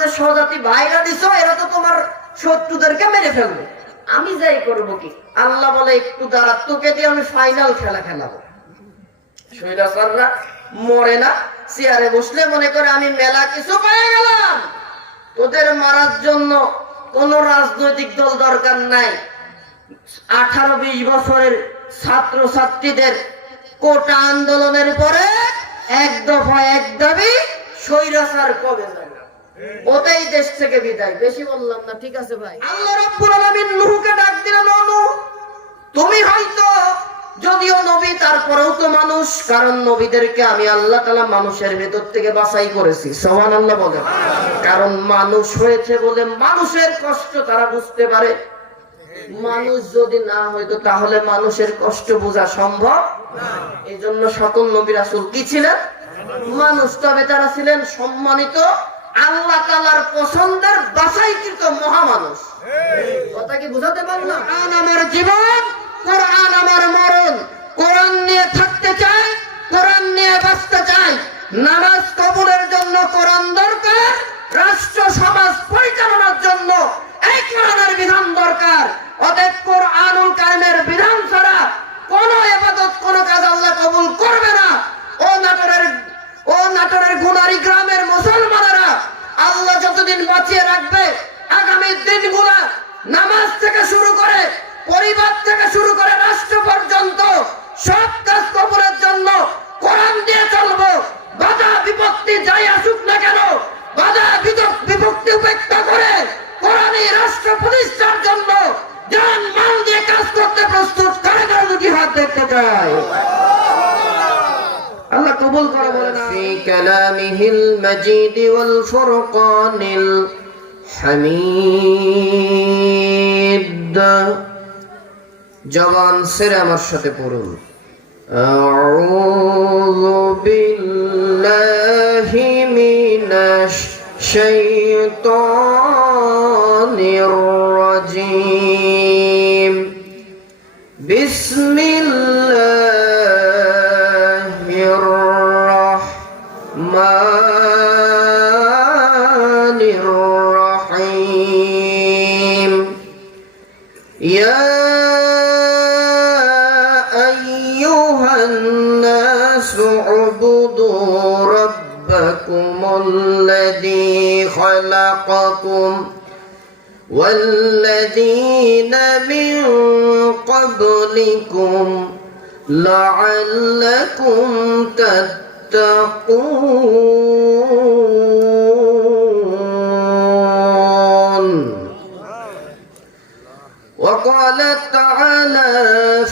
যে স্বজাতি ভাইরা দিছো, এরা তো তোমার শত্রুদেরকে মেরে ফেলবে, আমি যাই করবো কি? আল্লাহ বলে একটু দাঁড়া, তোকে দিয়ে আমি ফাইনাল খেলা খেলাবো। স্বৈরাচাররা মরে না, চেয়ারে বসলে মনে করে আমি মেলা কিছু পেয়ে গেলাম। তোদের মারার জন্য কোন রাজনৈতিক দল দরকার নাই। 18-20 বছরের ছাত্র ছাত্রীদের কোটা আন্দোলনের পরে এক দফা এক দাবি, স্বৈরাচার কবে যাবে, ওটাই দেশ থেকে বিদায়। বেশি বললাম না, ঠিক আছে ভাই? আল্লাহ রাব্বুল আলামিন নূহকে ডাক দিলেন, নূহ তুমি হয়তো যদিও নবী, তারপরেও তো মানুষ, কারণ নবীদেরকে আমি আল্লাহ তাআলা মানুষের ভেতর থেকে বাছাই করেছি। সুবহানাল্লাহ বলেন। কারণ মানুষ হয়েছে বলে মানুষের কষ্ট তারা বুঝতে পারে। মানুষ যদি না হইতো তাহলে মানুষের কষ্ট বোঝা সম্ভব না। এই জন্য সকল নবী রাসূল কি ছিলেন? মানুষ। তবে তারা ছিলেন সম্মানিত, আল্লাহ তাআলার পছন্দের বাছাইকৃত মহামানুষ। কথা কি বুঝাতে পারলাম? কোরআন আমার জীবন, কোরআন আমার মরণ। কোরআন নিয়ে থাকতে চাই, কোরআন নিয়ে বাঁচতে চাই। নামাজ কবুলের জন্য কোরআন দরকার, রাষ্ট্র সমাজ পরিচালনার জন্য এই কোরআনের বিধান দরকার। অতএব কোরআনুল কারীমের বিধান ছাড়া কোন ইবাদত, কোন কাজ আল্লাহ কবুল করবে না। ও নাটোরের গুনারি গ্রামের মুসলমানেরা, আল্লাহ যতদিন বাঁচিয়ে রাখবে, আগামী দিনগুলা নামাজ থেকে শুরু করে, পরিবার থেকে শুরু করে, রাষ্ট্র পর্যন্ত সব কাজ কবুলের জন্য কোরআন দিয়ে চলবো। বাধা বিপত্তি যাই আসুক না কেন, বাধা বিপত্তি উপেক্ষা করে কোরআনী রাষ্ট্র প্রতিষ্ঠার জন্য জান মাল দিয়ে কাজ করতে প্রস্তুত। কারে কারে দুটি হাত দেখতে চাই? আল্লাহ কবুল করে। বলেন ফি কালামিহিল মাজিদ ওয়াল ফুরকানিল হামিদ। জবান ছেড়ে আমার সাথে পড়ুন, আউযু বিল্লাহি মিনাশ শাইতানির রাজিম। বিসমিল্লাহির রাহমানির রাহিম। ইয়া اعبدوا ربكم الذي خلقكم والذين من قبلكم لعلكم تتقون. وقال تعالى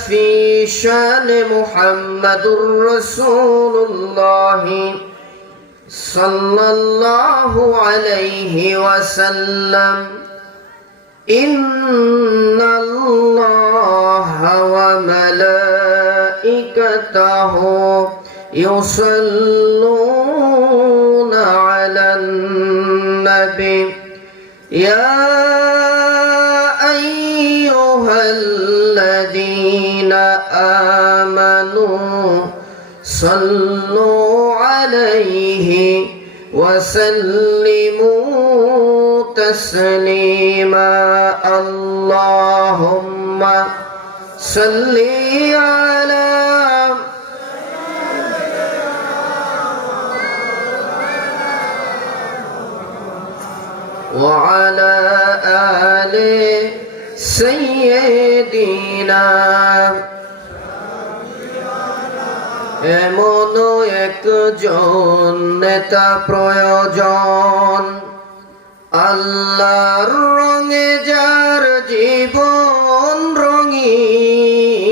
في شان محمد رسول الله صلى الله عليه وسلم: إن الله وملائكته يصلون على النبي يا أيها الذين آمنوا صلوا عليه وسلموا تسليما. اللهم صل على وعلى آل سيدنا. এমন একজন নেতা প্রয়োজন, আল্লাহর রঙে যার জীবন রঙিন,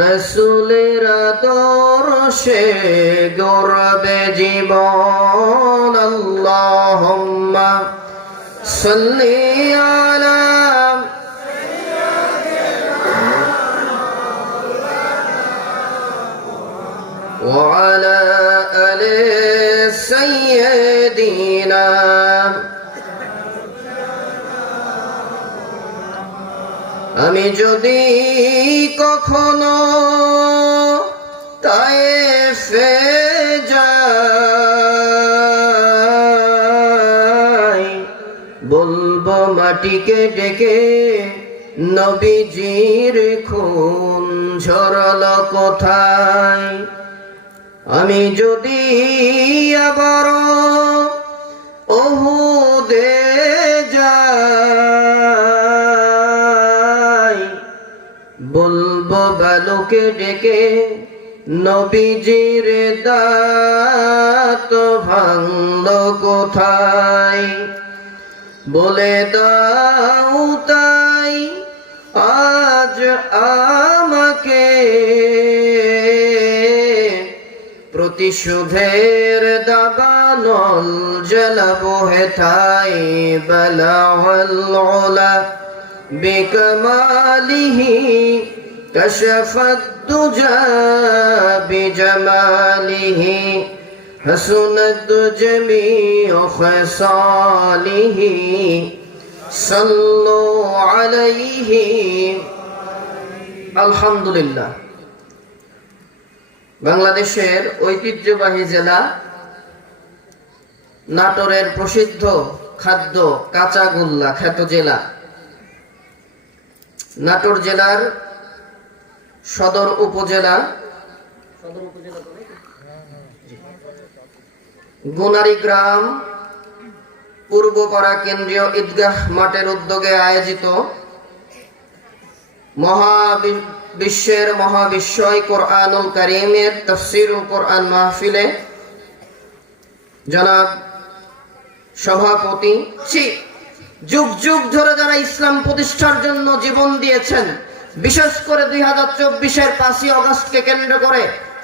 রাসূলের আদর্শে গড়বে জীবন। আল্লাহুম্মা সাল্লি আলা وعلى آل سيدنا. আমি যদি কখনো তায়েফে যাই, মাটিকে ডেকে নবীজির খুন ঝরলো কোথায়? আমি যদি আবার ওহুদে যাই, বলবো বালুকে ডেকে নবীজির দাঁত ভাঙলো কোথায়? বলে দাও তাই আজ আমাকে, প্রতিশোধের দাবানল জ্বালাবো হেথায়। বালাগাল উলা বিকামালিহি কাশাফাদ দুজা বিজামালিহি হাসুনাত জামিউ খাসালিহি সাল্লু আলাইহি। আলহামদুলিল্লাহ। বাংলাদেশের ঐতিহ্যবাহী জেলা নাটোরের প্রসিদ্ধ খাদ্য কাঁচাগোল্লা খ্যাত জেলা। নাটোর জেলার সদর উপজেলা গুনারি গ্রাম পূর্বপাড়া কেন্দ্রীয় ঈদগাহ মাঠের উদ্যোগে আয়োজিত বিশ্বের মহাবিশ্বয় কোরআনুল কারীমের তাফসীরুল কোরআন মাহফিলে জনাব সভাপতি, যুগ যুগ ধরে যারা ইসলাম প্রতিষ্ঠার জন্য জীবন দিয়েছেন, বিশেষ করে 2024-এর 5ই আগস্টকে কেন্দ্র করে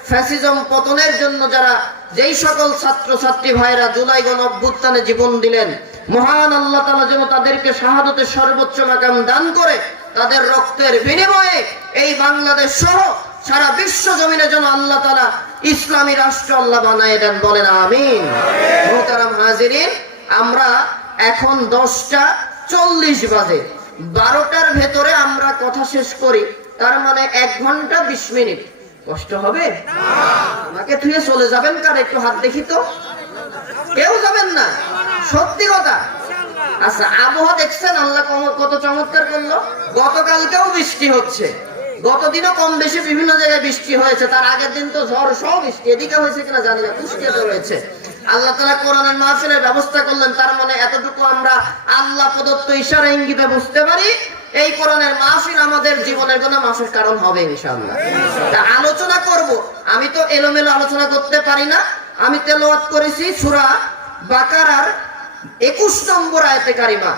ফ্যাসিজম পতনের জন্য যারা যেই সকল ছাত্র ছাত্রী ভাইরা জুলাই গণ অভ্যুত্থানে জীবন দিলেন, মহান আল্লাহ তাআলা যেন তাদেরকে শাহাদাতের সর্বোচ্চ মাকাম দান করে, তাদের রক্তের বিনিময়ে এই বাংলাদেশ সহ সারা বিশ্ব জমিনে যেন আল্লাহ তাআলা ইসলামী রাষ্ট্র আল্লাহ বানায় দেন, বলেন আমিন। মুহতারাম হাজিরিন, আমরা এখন 10টা 40 বাজে, 12টার ভেতরে আমরা কথা শেষ করি, তার মানে 1 ঘন্টা 20 মিনিট। কষ্ট হবে? আমাকে থুয়ে চলে যাবেন কার? একটু হাত দেখি তো। কেউ যাবেন না? সত্যি কথা। আচ্ছা, আবহাওয়া দেখছেন আল্লাহ কত চমৎকার করলো। গতকালকেও বৃষ্টি হচ্ছে, গতদিনও কম বেশি বিভিন্ন জায়গায় বৃষ্টি হয়েছে, তার আগের দিন তো ঝড় সহ বৃষ্টি। এদিকে হয়েছে কিনা জানি না, কুষ্টিয়াতে রয়েছে। আল্লাহ তাআলা কোরআনের মাহফিলের ব্যবস্থা করলেন, তার মানে এতটুকু আমরা আল্লাহ প্রদত্ত ইশারা ইঙ্গিতে বুঝতে পারি এই কোরআনের মাহফিল আমাদের জীবনের জন্য মাফের কারণ হবে ইনশাআল্লাহ। তা আলোচনা করব, আমি তো এলোমেলো আলোচনা করতে পারি না। আমি তেলাওয়াত করেছি সূরা বাকারার 21 নম্বর আয়াতে কারিমা।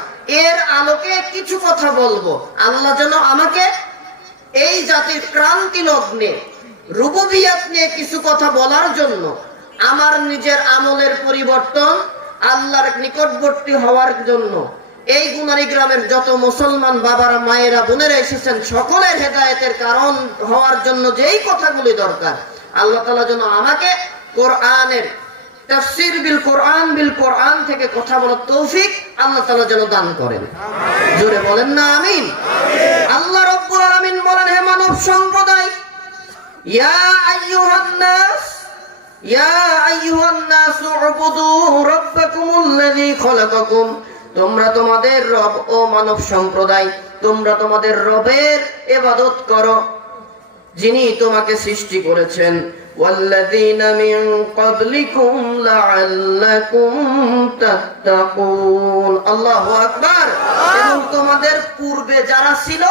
এর আলোকে কিছু কথা বলবো। আল্লাহ যেন আমাকে এই জাতির ক্রান্তি লগ্নে রুবুবিয়াত নিয়ে কিছু কথা বলার জন্য, আমার নিজের আমলের পরিবর্তন, আল্লাহর নিকটবর্তী হওয়ার জন্য, এই গুনারি গ্রামের যত মুসলমান বাবারা মায়েরা বোনেরা এসেছেন সকলের হেদায়েতের কারণ হওয়ার জন্য যেই কথাগুলি দরকার, আল্লাহ তাআলা যেন আমাকে কোরআনের তাফসীর বিল কোরআন থেকে কথা বলার তৌফিক আল্লাহ তাআলা যেন দান করেন। জোরে বলেন না আমিন। আল্লাহ রাব্বুল আলামিন বলেন, হে মানব সম্প্রদায়, ইয়া আইয়ুহান নাস উবুদু রাব্বাকুমুল্লাযী খালাকাকুম। তোমরা তোমাদের রব, ও মানব সম্প্রদায়, তোমরা তোমাদের রবের ইবাদত করো যিনি তোমাকে সৃষ্টি করেছেন। ওয়াল্লাযীনা মিন ক্বাবলিকুম লাআল্লাকুম তাত্তাকুন। আল্লাহু আকবার। এবং তোমাদের পূর্বে যারা ছিল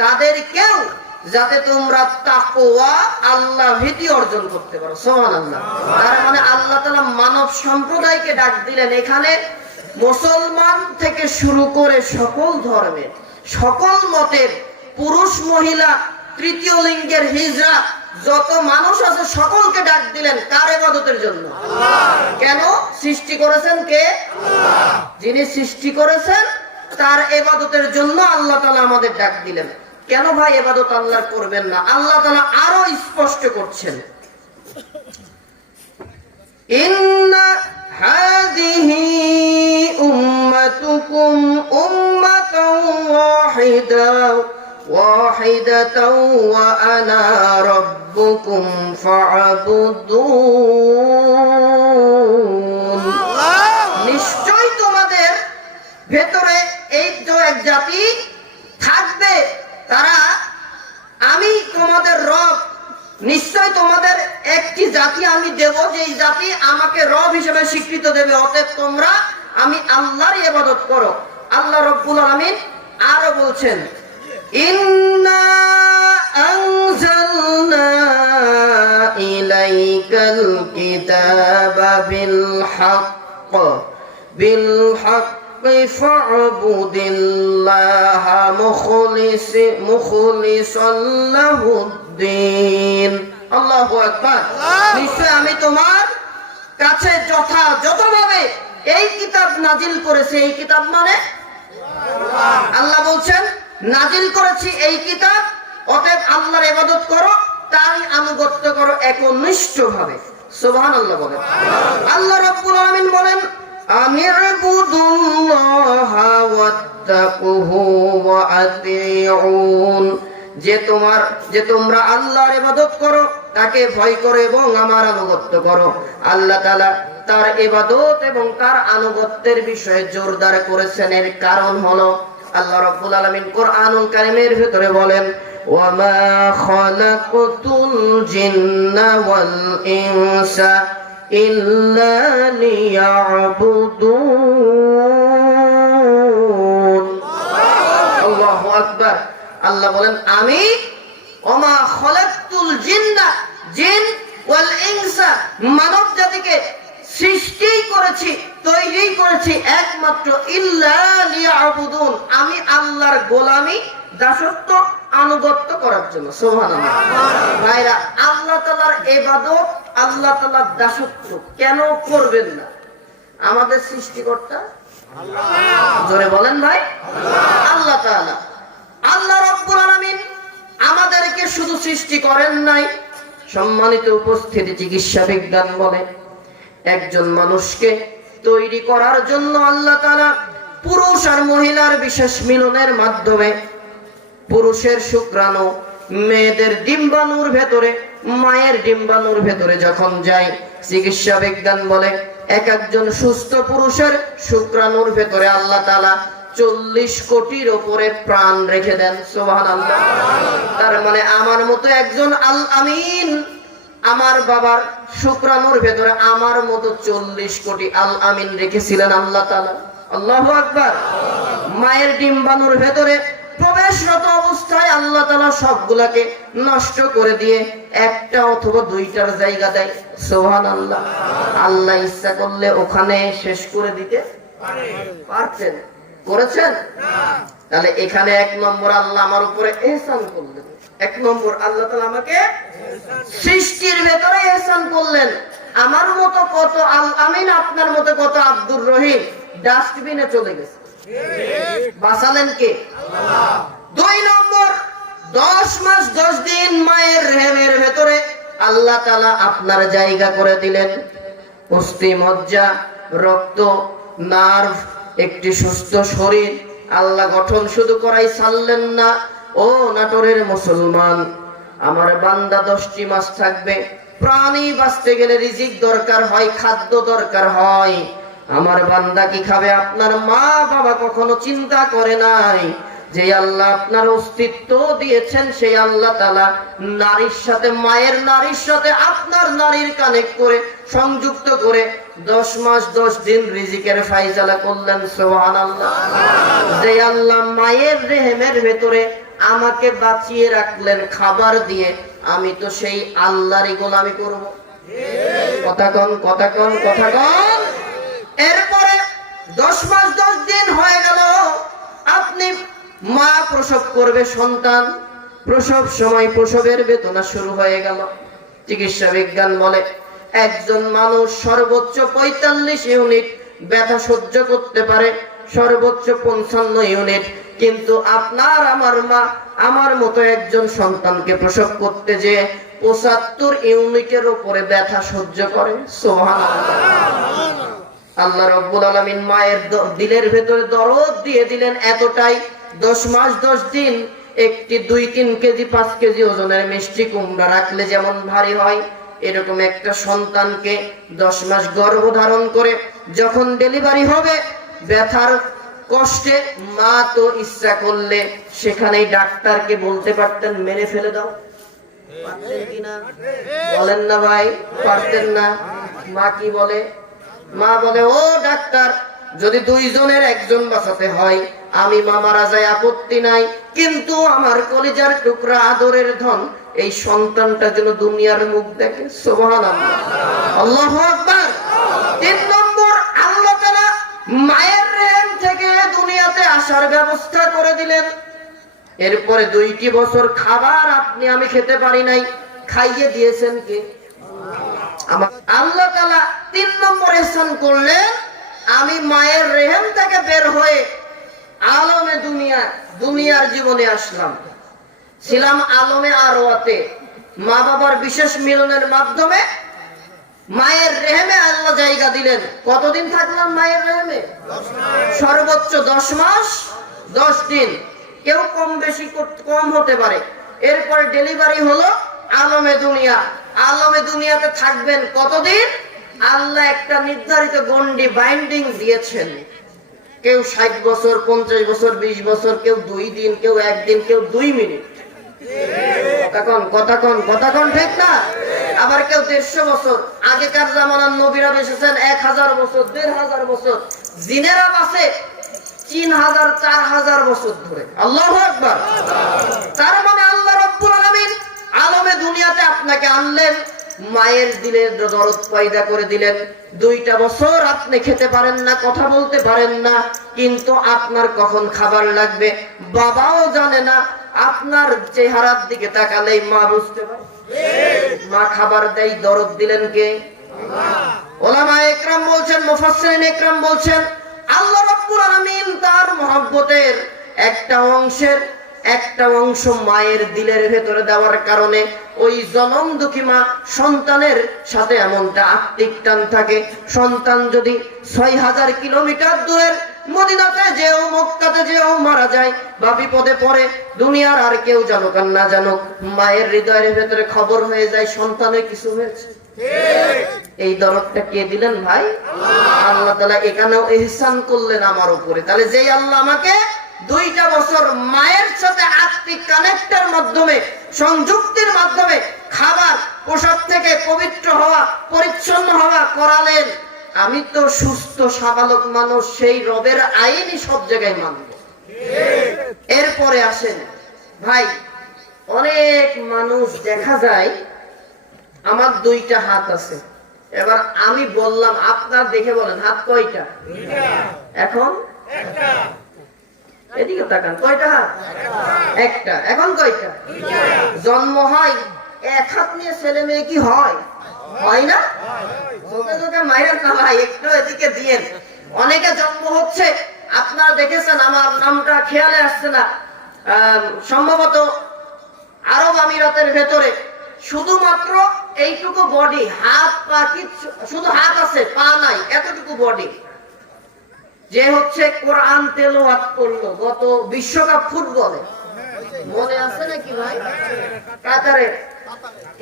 তাদেরকেও, যাতে তোমরা তাকওয়া আল্লাহ ভীতি অর্জন করতে পারো। সুবহানাল্লাহ। তার মানে আল্লাহ তাআলা মানব সম্প্রদায়কে ডাক দিলেন। এখানে মুসলমান থেকে শুরু করে সকল ধর্মের, সকল মতের, পুরুষ মহিলা, তৃতীয় লিঙ্গের, হিজড়া, যত মানুষ আছে সকলকে ডাক দিলেন। কার ইবাদতের জন্য? কেন? সৃষ্টি করেছেন কে? যিনি সৃষ্টি করেছেন তার ইবাদতের জন্য আল্লাহ তাআলা আমাদের ডাক দিলেন। কেন ভাই ইবাদত আল্লাহ করবেন না? আল্লাহ তাআলা আরো স্পষ্ট করছেন, ইন্না হাযিহি উম্মাতুকুম উম্মাতাও ওয়াহিদাতাও ওয়া আনা রাব্বুকুম ফা'বুদুন। নিশ্চয় তোমাদের ভেতরে এই যে একটি জাতি আমি দেব, যে এই জাতি আমাকে রব হিসেবে স্বীকৃত দেবে। অতএব তোমরা আমি আল্লাহর ইবাদত করো। আল্লাহ রাব্বুল আলামিন আরো বলছেন, ইন্না আনজালনা ইলাইকাল কিতাবা বিল হাক্কি ফা'বুদিল্লাহা মুখলিসান লাহুদ্দিন। আল্লাহু আকবার। নিশ্চয় আমি তোমার কাছে যথাযথভাবে এই কিতাব নাজিল করেছি। এই কিতাব মানে আল্লাহ বলছেন নাজিল করেছি এই কিতাব, অতএব আল্লাহর ইবাদত করো, তারই আনুগত্য করো একনিষ্ঠভাবে। সুবহানাল্লাহ বলেন। আল্লাহ রাব্বুল আলামিন বলেন, আনি'বুদুল্লাহা ওয়াত্তাকুহু ওয়া আতিউন। যে তোমরা আল্লাহর ইবাদত করো, তাকে ভয় করো এবং আমার আনুগত্য করো। আল্লাহ তাআলা তার ইবাদত এবং তার আনুগত্যের বিষয়ে জোরদার করেছেন। এর কারণ হলো আল্লাহ রাব্বুল আলামিন কোরআনুল কারীমের ভিতরে বলেন, ওয়া মা খালাকতুল জিন্না ওয়াল ইনসা ইল্লা লিয়াবুদুন। আল্লাহু আকবার। আল্লাহ বলেন, আমি ওমা খালাকতুল জিন্না, জিন ওয়াল ইনসা, মানব জাতিকে সৃষ্টি করেছি, তৈরি করেছি একমাত্র ইল্লা লিয়াবুদুন, আমি আল্লাহর গোলামি, দাসত্ব, আনুগত্য করার জন্য। সুবহানাল্লাহ। ভাইরা, আল্লাহ তাআলার ইবাদত, আল্লাহ তাআলার দাসত্ব কেন করবেন না? আমাদের সৃষ্টিকর্তা আল্লাহ। জোরে বলেন ভাই, আল্লাহ তাআলা। আল্লাহ রাব্বুল আলামিন আমাদেরকে শুধু সৃষ্টি করেন নাই, সম্মানিত উপস্থিতি, চিকিৎসা বিজ্ঞান বলে একজন মানুষকে তৈরি করার জন্য আল্লাহ তাআলা পুরুষ আর মহিলার বিশেষ মিলনের মাধ্যমে পুরুষের শুক্রাণু মেয়েদের ডিম্বাণুর ভেতরে, মায়ের ডিম্বাণুর ভেতরে যখন যায়, চিকিৎসা বিজ্ঞান বলে একজন সুস্থ পুরুষের শুক্রাণুর ভেতরে আল্লাহ তাআলা 40 কোটির উপরে প্রাণ রেখে দেন। সুবহানাল্লাহ। তার মানে আমার মতো একজন আল আমিন, আমার বাবার শুক্রাণুর ভেতরে আমার মতো 40 কোটি আল আমিন রেখেছিলেন আল্লাহ তাআলা। আল্লাহু আকবার। মায়ের ডিম্বাণুর ভেতরে প্রবেশরত অবস্থায় আল্লাহ তাআলা সবগুলাকে নষ্ট করে দিয়ে একটা অথবা দুইটার জায়গা দেয়। সুবহানাল্লাহ। আল্লাহ ইচ্ছা করলে ওখানে শেষ করে দিতে পারতেন, করেছেন না। তাহলে এখানে এক নম্বর আল্লাহ আমার উপরে ইহসান করলেন। এক নম্বর আল্লাহ তাআলা আমাকে সৃষ্টির ভেতরে ইহসান করলেন। আমার মতো কত আল আমিন, আপনার মতো কত আব্দুর রহিম ডাস্টবিনে চলে গেছে, বাঁচালেন কে? আল্লাহ। 2 নম্বর, 10 মাস 10 দিন মায়ের রেহেমের ভেতরে আল্লাহ তাআলা আপনার জায়গা করে দিলেন। অস্থি, মজ্জা, রক্ত, নার্ভ, একটি সুস্থ শরীর আল্লাহ গঠন শুধু করাই ছাড়লেন না। ও নাটোরের মুসলমান, আমার বান্দা 10টি মাস থাকবে। প্রাণী বাঁচতে গেলে রিজিক দরকার হয়, খাদ্য দরকার হয়। আমার বান্দা কি খাবে? আপনার মা বাবা কখনো চিন্তা করে নাই যে আল্লাহ আপনার অস্তিত্ব দিয়েছেন, সেই আল্লাহ তাআলা নারীর সাথে, মায়ের নারীর সাথে আপনার নারীর কানেক্ট করে, সংযুক্ত করে 10 মাস 10 দিন রিজিকের ফায়সালা করলেন। সুবহানাল্লাহ। যে আল্লাহ মায়ের রেহেমের ভেতরে আমাকে বাঁচিয়ে রাখলেন খাবার দিয়ে, আমি তো সেই আল্লাহরই গোলামি করব। কথা কন, কথা কন, কথা কন। এরপরে 10 মাস 10 দিন হয়ে গেল, আপনি মা প্রসব করবে সন্তান, প্রসব সময় প্রসবের বেদনা শুরু হয়ে গেল। চিকিৎসা বিজ্ঞান বলে একজন মানুষ সর্বোচ্চ 45 ইউনিট ব্যথা সহ্য করতে পারে, সর্বোচ্চ 55 ইউনিট। কিন্তু আপনার আমার মা আমার মতো একজন সন্তানকে প্রসব করতে যে 75 ইউনিটের উপরে ব্যথা সহ্য করে। সুবহানাল্লাহ। আল্লাহ রাব্বুল আলামিন মায়ের দিলের ভেতরে দরদ দিয়ে দিলেন এতটাই, 10 মাস 10 দিন একটি 2-3 কেজি 5 কেজি ওজনের মিষ্টি কুমড়া রাখলে যেমন ভারী হয়, এরকম একটা সন্তানকে 10 মাস গর্ভধারণ করে যখন ডেলিভারি হবে, ব্যথার কষ্টে মা তো ইচ্ছা করলে সেখানেই ডাক্তারকে বলতে পারতেন মেরে ফেলে দাও, পারতেন কিনা বলেন না ভাই, পারতেন না। মা কি বলে? মা বলে, ও ডাক্তার, যদি দুইজনের একজন বাঁচাতে হয় আমি মা মারা যায়, আপত্তি নাই, কিন্তু আমার কলিজার টুকরা আদরের ধন এই সন্তানটা যেন দুনিয়ার মুখ দেখে। সুবহানাল্লাহ, আল্লাহু আকবার। 3 নম্বর, আল্লাহ তাআলা মায়ের রেহেম থেকে দুনিয়াতে আসার ব্যবস্থা করে দিলেন। এরপরে 2টি বছর খাবার আপনি আমি খেতে পারি নাই, খাইয়ে দিয়েছেন কে? আমার আল্লাহ তাআলা 3 নম্বর ihsan করলেন, আমি মায়ের রেহেম থেকে বের হয়ে আলমে দুনিয়ার জীবনে আসলাম। ছিলাম আলমে আরওয়াতে, মা বাবার বিশেষ মিলনের মাধ্যমে মায়ের রেহেমে আল্লাহ জায়গা দিলেন। কতদিন থাকলাম মায়ের রেহেমে? সর্বোচ্চ 10 মাস 10 দিন, কেউ কম বেশি কম হতে পারে। এরপর ডেলিভারি হলো আলমে দুনিয়া। আলমে দুনিয়াতে থাকবেন কতদিন? আল্লাহ একটা নির্ধারিত গন্ডি বাইন্ডিং দিয়েছেন। কেউ 60 বছর, 50 বছর, 20 বছর, কেউ 2 দিন, কেউ 1 দিন, কেউ 2 মিনিট। কথা কোন ঠিক না? আবার কেউ 150 বছর। আগেকার জামানার নবীরা এসেছেন 1000 বছর, 1500 বছর। জিনেরা বাসে 3000 4000 বছর ধরে। আল্লাহু আকবার। তার মানে আল্লাহ রাব্বুল আলামিন আলমে দুনিয়াতে আপনাকে আনলেন, মায়ের দিলে দরদ পয়দা করে দিলেন। 2টা বছর আপনি খেতে পারেন না, কথা বলতে পারেন না, কিন্তু আপনার কখন খাবার লাগবে বাবাও জানে না। আপনার চেহারার দিকে তাকালেই মা বুঝতে পারে। মা খাবার দেয়, দরদ দিলেন কে? ওলামায়ে ইকরাম বলছেন, মুফাসসিরিন ইকরাম বলছেন, আল্লাহ রাব্বুল আলামিন তার মহব্বতের একটা অংশ মায়ের দিলের ভেতরে দেওয়ার কারণে ওই জনম দুঃখী মা সন্তানের সাথে এমনটা আত্মিক টান থাকে। সন্তান যদি 6000 কিলোমিটার দূরের মদিনাতে যেও, মক্কাতে যেও মারা যায় বা বিপদে পড়ে, দুনিয়ার আর কেউ জানুক আর না জানুক, মায়ের হৃদয়ের ভেতরে খবর হয়ে যায় সন্তানের কিছু হয়েছে। এই দরদটা কে দিলেন ভাই? আল্লাহ তাআলা এখানেও ইহসান করলেন আমার উপরে। তাহলে যেই আল্লাহ আমাকে 2টা বছর মায়ের সাথে আত্মিক কানেক্টের মাধ্যমে, সংযুক্তির মাধ্যমে খাবার, পোশাক থেকে পবিত্র হওয়া, পরিচ্ছন্ন হওয়া করালেন, আমি তো সুস্থ সাবালক মানুষ, সেই রবের আইনই সব জায়গায় মানব। এরপরে আসেন ভাই, অনেক মানুষ দেখা যায় আমার 2টা হাত আছে। এবার আমি বললাম, আপনার দেখে বলেন হাত কয়টা? এখন এদিকে তাকান, কয়টা হাত? একটা। এখন কয়টা? জন্ম হয় 1 হাত নিয়ে ছেলে মেয়ে কি হয়? হয় না? চোখে চোখে মায়ের না ভাই, একটু এদিকে দিয়েন। অনেকে জন্ম হচ্ছে, আপনারা দেখেছেন, আমার নামটা খেয়ালে আসছে না, সম্ভবত আরব আমিরাতের ভেতরে শুধুমাত্র এইটুকু বডি, হাত পা কিচ্ছু, শুধু হাত আছে পা নাই, এতটুকু বডি, যে হচ্ছে কোরআন তেলাওয়াত করলো গত বিশ্বকাপ ফুটবলে, মনে আছে নাকি ভাই? কাতারে।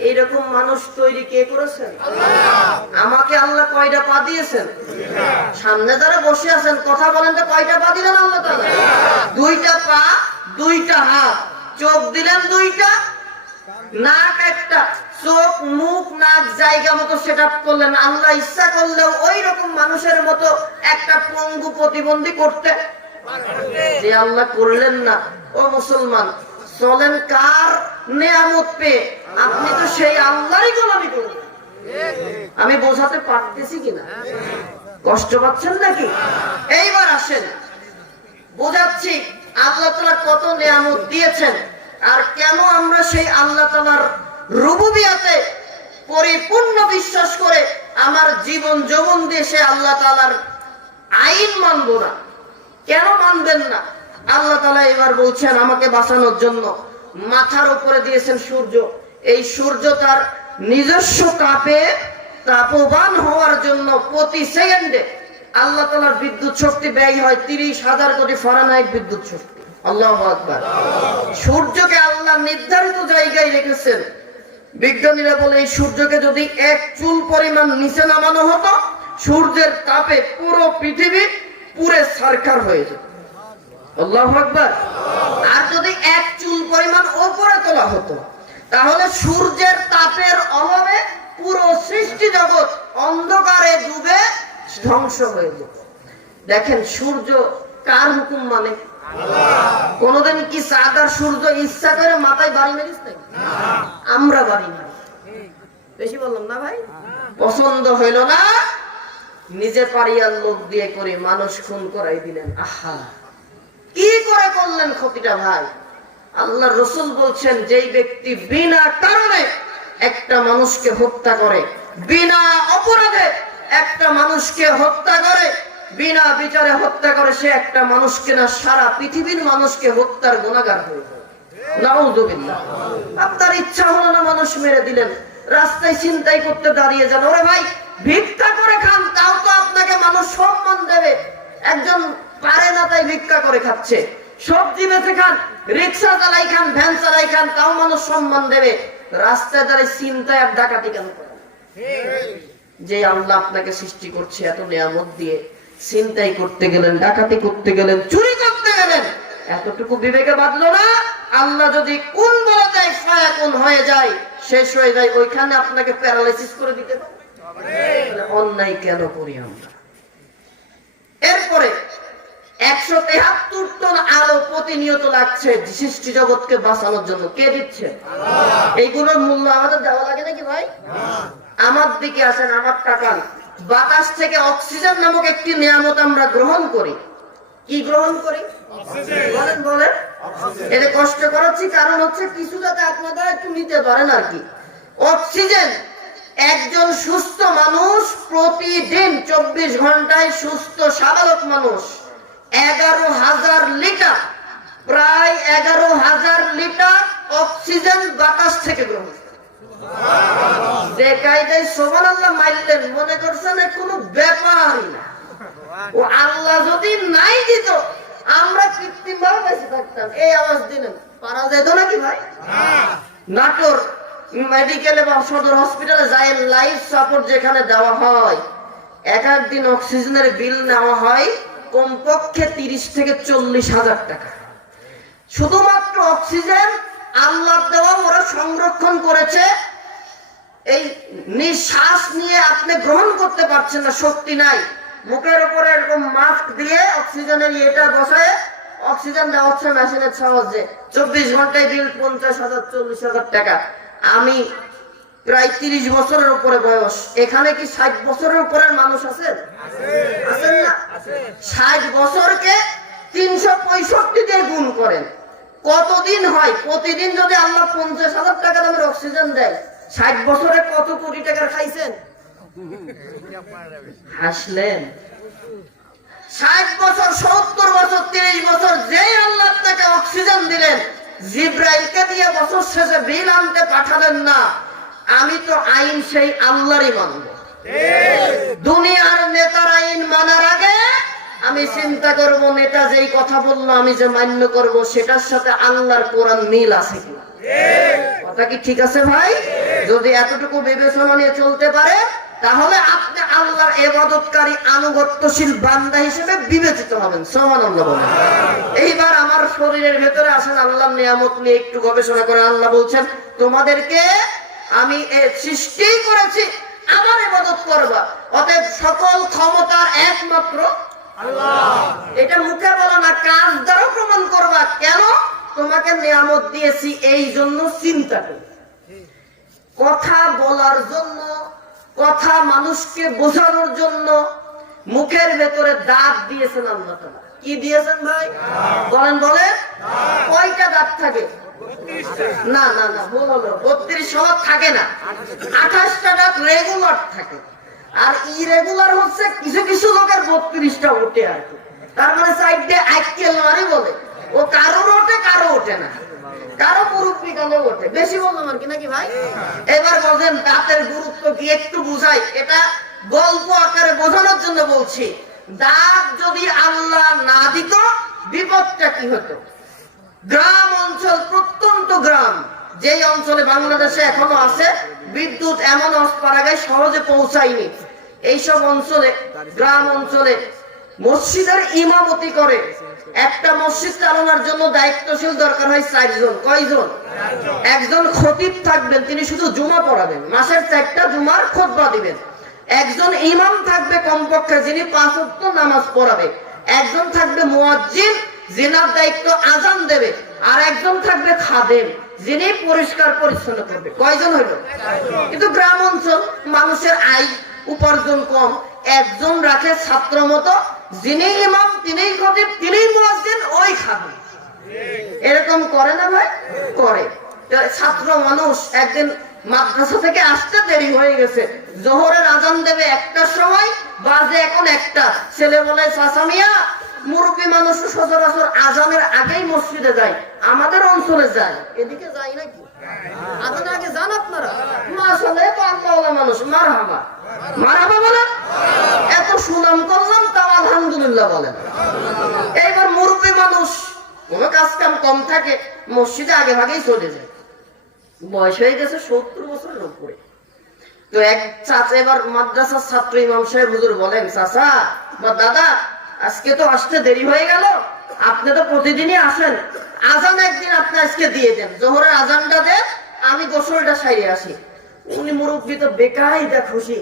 এইরকম মানুষ তৈরি কে করেছেন? আমাকে আল্লাহ কয়টা পা দিয়েছেন? সামনে যারা বসে আছেন কথা বলেন তো, কয়টা পা দিলেন আল্লাহ তাআলা? 2টা পা, 2টা হাত, চোখ দিলেন 2টা, নাক একটা, চোখ মুখ নাক জায়গা মতো সেটআপ করলেন। আল্লাহ ইচ্ছা করলেও ওই রকম মানুষের মতো একটা পঙ্গু প্রতিবন্ধী করতে, যে আল্লাহ করলেন না। ও মুসলমান, চলেন কার নেয়ামত পেয়ে? আপনি তো সেই আল্লাহরই গোলামি করবেন। আমি বোঝাতে পারতেছি কিনা? কষ্ট পাচ্ছেন নাকি? এইবার আসেন, বোঝাচ্ছি আল্লাহ তাআলা কত নেয়ামত দিয়েছেন, আর কেন আমরা সেই আল্লাহ তাআলার রুবুবিয়াতে পরিপূর্ণ বিশ্বাস করে আমার জীবন যৌবন দিয়ে সে আল্লাহ তাআলার আইন মানব না। কেন মানবেন না? আল্লাহ তাআলা এবার বলছেন আমাকে বাঁচানোর জন্য মাথার উপরে দিয়েছেন সূর্য। এই সূর্য তার নিজস্ব তাপে তাপবান হওয়ার জন্য প্রতি সেকেন্ডে আল্লাহ তাআলার বিদ্যুৎ শক্তি ব্যয় হয় 30,000 কোটি ফারেনহাইট বিদ্যুৎ শক্তি। আল্লাহু আকবার। সূর্যকে আল্লাহ নির্ধারিত জায়গায় রেখেছেন। বিজ্ঞানীরা বলে এই সূর্যকে যদি 1 চুল পরিমাণ নিচে নামানো হতো, সূর্যের তাপে পুরো পৃথিবী পুরে সরকার হয়ে যেত। আল্লাহু আকবার। আর যদি 1 চুল পরিমাণ উপরে তোলা হতো, তাহলে সূর্যের তাপের অভাবে পুরো সৃষ্টি জগৎ অন্ধকারে ডুবে ধ্বংস হয়ে যেত। দেখেন সূর্য কার হুকুম মানে? কোনদিন কি চাঁদ আর সূর্য ইচ্ছা করে মাথায় বাড়ি মেরিস নাই? আমরা বাড়ি মারি। বেশি বললাম না ভাই? পছন্দ হইল না, নিজে পারিয়ার লোক দিয়ে করে মানুষ খুন করাই দিলেন। আহা, কি করে করলেন ক্ষতিটা ভাই? আল্লাহ রসুল বলছেন, যেই ব্যক্তি বিনা কারণে একটা মানুষকে হত্যা করে, বিনা অপরাধে একটা মানুষকে হত্যা করে, বিনা বিচারে হত্যা করে, সে একটা মানুষকে না সারা পৃথিবীর মানুষকে হত্যার গুনাহগার হয়ে যায়। নাউযুবিল্লাহ। আপনার ইচ্ছা হলো না মানুষ মেরে দিলেন, রাস্তায় ছিনতাই করতে দাঁড়িয়ে যান, ওরে ভাই ভিক্ষা করে খান, তাও তো আপনাকে মানুষ সম্মান দেবে। একজন পারে না তাই ভিক্ষা করে খাচ্ছে, সবজি বেচে খান, রিক্সা চালাই খান, ভ্যান চালাই খান, তাও মানুষ সম্মান দেবে। রাস্তায় দাঁড়িয়ে ছিনতাই আর ডাকাতি কেন করেন? যে আল্লাহ আপনাকে সৃষ্টি করছে এত নিয়ামত দিয়ে, ছিনতাই করতে গেলেন, ডাকাতি করতে গেলেন, চুরি করতে গেলেন, এতটুকু বিবেকে বাঁধলো না? আল্লাহ যদি কোন বলে দেয় ফায়াকুন হয়ে যায়, শেষ হয়ে যায়, ওইখানে আপনাকে প্যারালাইসিস করে দিতে পারে। অন্যায় কেন করি আমরা? এরপরে 173 টন আলো প্রতিনিয়ত লাগছে সৃষ্টি জগৎকে বাঁচানোর জন্য। কে দিচ্ছে? এইগুলোর মূল্য আমাদের দেওয়া লাগে নাকি ভাই? আমার দিকে আসেন, আমার টাকা। বাতাস থেকে অক্সিজেন নামক একটি নিয়ামত আমরা গ্রহণ করি। কি গ্রহণ করি? বলেন বলেন। এটা কষ্ট করাচ্ছি কারণ হচ্ছে কিছু যাতে আপনারা একটু নিতে পারেন আর কি। অক্সিজেন, একজন সুস্থ মানুষ প্রতিদিন 24 ঘন্টায় সুস্থ স্বাভাবিক মানুষ 11,000 লিটার, প্রায় 11,000 লিটার অক্সিজেন বাতাস থেকে গ্রহণ করে। যে কায়দায় সুবহানাল্লাহ মাইলেন, মনে করছেন কোনো ব্যাপারই না। ও আল্লাহ যদি নাই দিত, আমরা কৃত্রিম ভাবে বেঁচে থাকতাম। এই আওয়াজ দিলেন, পারা যেত নাকি ভাই? নাটোর মেডিকেলে বা সদর হসপিটালে যায়, লাইফ সাপোর্ট যেখানে দেওয়া হয়, এক দিন অক্সিজেনের বিল নেওয়া হয় কমপক্ষে 30 থেকে 40,000 টাকা। শুধুমাত্র অক্সিজেন আল্লাহ দেওয়া, ওরা সংরক্ষণ করেছে। এই নিঃশ্বাস নিয়ে আপনি গ্রহণ করতে পারছেন না, শক্তি নাই, মুখের উপরে এরকম মাস্ক দিয়ে অক্সিজেনের এটা বসায় অক্সিজেন দেওয়া হচ্ছে মেশিনের সাহায্যে। 24 ঘন্টায় বিল 50,000 40,000 টাকা। আমি প্রায় 30 বছরের উপরে বয়স, এখানে কি 60 বছরের উপরের মানুষ আছেন? আছেন না? 60 বছরকে 365 দিয়ে গুণ করেন, কতদিন হয়? প্রতিদিন যদি আল্লাহ 50,000 টাকা দামের অক্সিজেন দেয়, 60 বছরে কত কোটি টাকার খাইছেন? হাসলেন। 60 বছর, 70 বছর, 30 বছর যে আল্লাহ আপনাকে অক্সিজেন দিলেন, জিব্রাইলকে দিয়ে বছর শেষে বিল আনতে পাঠালেন না। আমি তো আইন সেই আল্লাহরই মানব। দুনিয়ার নেতার আইন মানার আগে আমি চিন্তা করব, নেতা যেই কথা বললো আমি যে মান্য করব, সেটার সাথে আল্লাহর কোরআন মিল আছে কিনা। কথা কি ঠিক আছে ভাই? যদি এতটুকু বিবেচনা নিয়ে চলতে পারে, তাহলে আপনি আল্লাহর ইবাদতকারী আনুগত্যশীল বান্দা হিসেবে বিবেচিত হবেন। সুবহানাল্লাহ বলেন। এইবার আমার শরীরের ভেতরে আসেন, আল্লাহর নিয়ামত নিয়ে একটু গবেষণা করে। আল্লাহ বলছেন, তোমাদেরকে আমি সৃষ্টি করেছি, আমার ইবাদত করবা, অতএব সকল ক্ষমতার একমাত্র আল্লাহ। এটা মুখে বলা না, কাজ দ্বারা প্রমাণ করবা। কেন? তোমাকে নিয়ামত দিয়েছি এই জন্য চিন্তা করি। কথা বলার জন্য, কথা মানুষকে বোঝানোর জন্য মুখের ভেতরে দাঁত দিয়েছেন আল্লাহ তাআলা। কি দিয়েছেন ভাই? বলেন বলেন। কয়টা দাঁত থাকে? না না না, ভুল হলো। 32 সব থাকে না, 28টা দাঁত রেগুলার থাকে। আর ইরেগুলার হচ্ছে কিছু কিছু লোকের 32টা ওঠে আর কি। তার মানে সাইডে আইকেল মারি বলে, ও কারোর ওঠে, কারো ওঠে না, কারো মুরব্বি কালে ওঠে। বেশি বললাম আর কি নাকি ভাই? এবার বলেন দাঁতের গুরুত্ব কি একটু বুঝাই। এটা গল্প আকারে বোঝানোর জন্য বলছি। দাঁত যদি আল্লাহ না দিত, বিপদটা কি হতো? গ্রাম অঞ্চল, প্রত্যন্ত গ্রাম, যেই অঞ্চলে বাংলাদেশে এখনো আছে, বিদ্যুৎ এমন অস্পারাগায় সহজে পৌঁছায়নি, এইসব অঞ্চলে, গ্রাম অঞ্চলে মসজিদের ইমামতি করে। একটা মসজিদ চালানোর জন্য দায়িত্বশীল দরকার হয় 4 জন। কয়জন? একজন খতিব থাকবেন, তিনি শুধু জুমা পড়াবেন, মাসের 4টা জুমার খুতবা দিবেন। একজন ইমাম থাকবে কমপক্ষে, যিনি 5 ওয়াক্ত নামাজ পড়াবে। একজন থাকবে মুয়াজ্জিন, যিনার দায়িত্ব আজান দেবে। আর একজন থাকবে খাদেম, যিনি পরিষ্কার পরিচ্ছন্ন করবে। কয়জন হইল? কিন্তু গ্রাম অঞ্চল, মানুষের আয় উপার্জন কম, একজন রাখে ছাত্র মতো, যিনি ইমাম, তিনি খতিব, তিনি মুয়াজ্জিন, ওই খাদেম। এরকম করে না ভাই? করে। ছাত্র মানুষ একদিন মাদ্রাসা থেকে আসতে দেরি হয়ে গেছে, জোহরের আজান দেবে 1টার সময়, বাজে এখন 1টা। ছেলে বলে, চাচা মিয়া, মুরব্বী মানুষ সচরাচর আজানের আগেই মসজিদে যায়, আমাদের অঞ্চলে যায়, এদিকে যায় নাকি? আজানের আগে যান আপনারা? মাশাআল্লাহ, তো আল্লাহওয়ালা মানুষ। মারহাবা, মারহাবা বলেন। এত সুনাম করলাম, তাও আলহামদুলিল্লাহ বলেন। এইবার মুরব্বী মানুষ, কোনো কাজ কাম কম থাকে, মসজিদে আগে ভাগেই চলে যায়। বয়স হয়ে গেছে 70 বছরের উপরে। তো এক চাচা এবার মাদ্রাসার ছাত্র ইমাম সাহেব হুজুর বলেন, চাচা বা দাদা, আজকে তো আসতে দেরি হয়ে গেল, আপনি তো প্রতিদিনই আসেন, আজান একদিন আপনি আজকে দিয়ে দেন, জোহরের আজানটা দেন, আমি গোসলটা সাইরে আসি। উনি মুরব্বী তো বেকায়দা খুশি,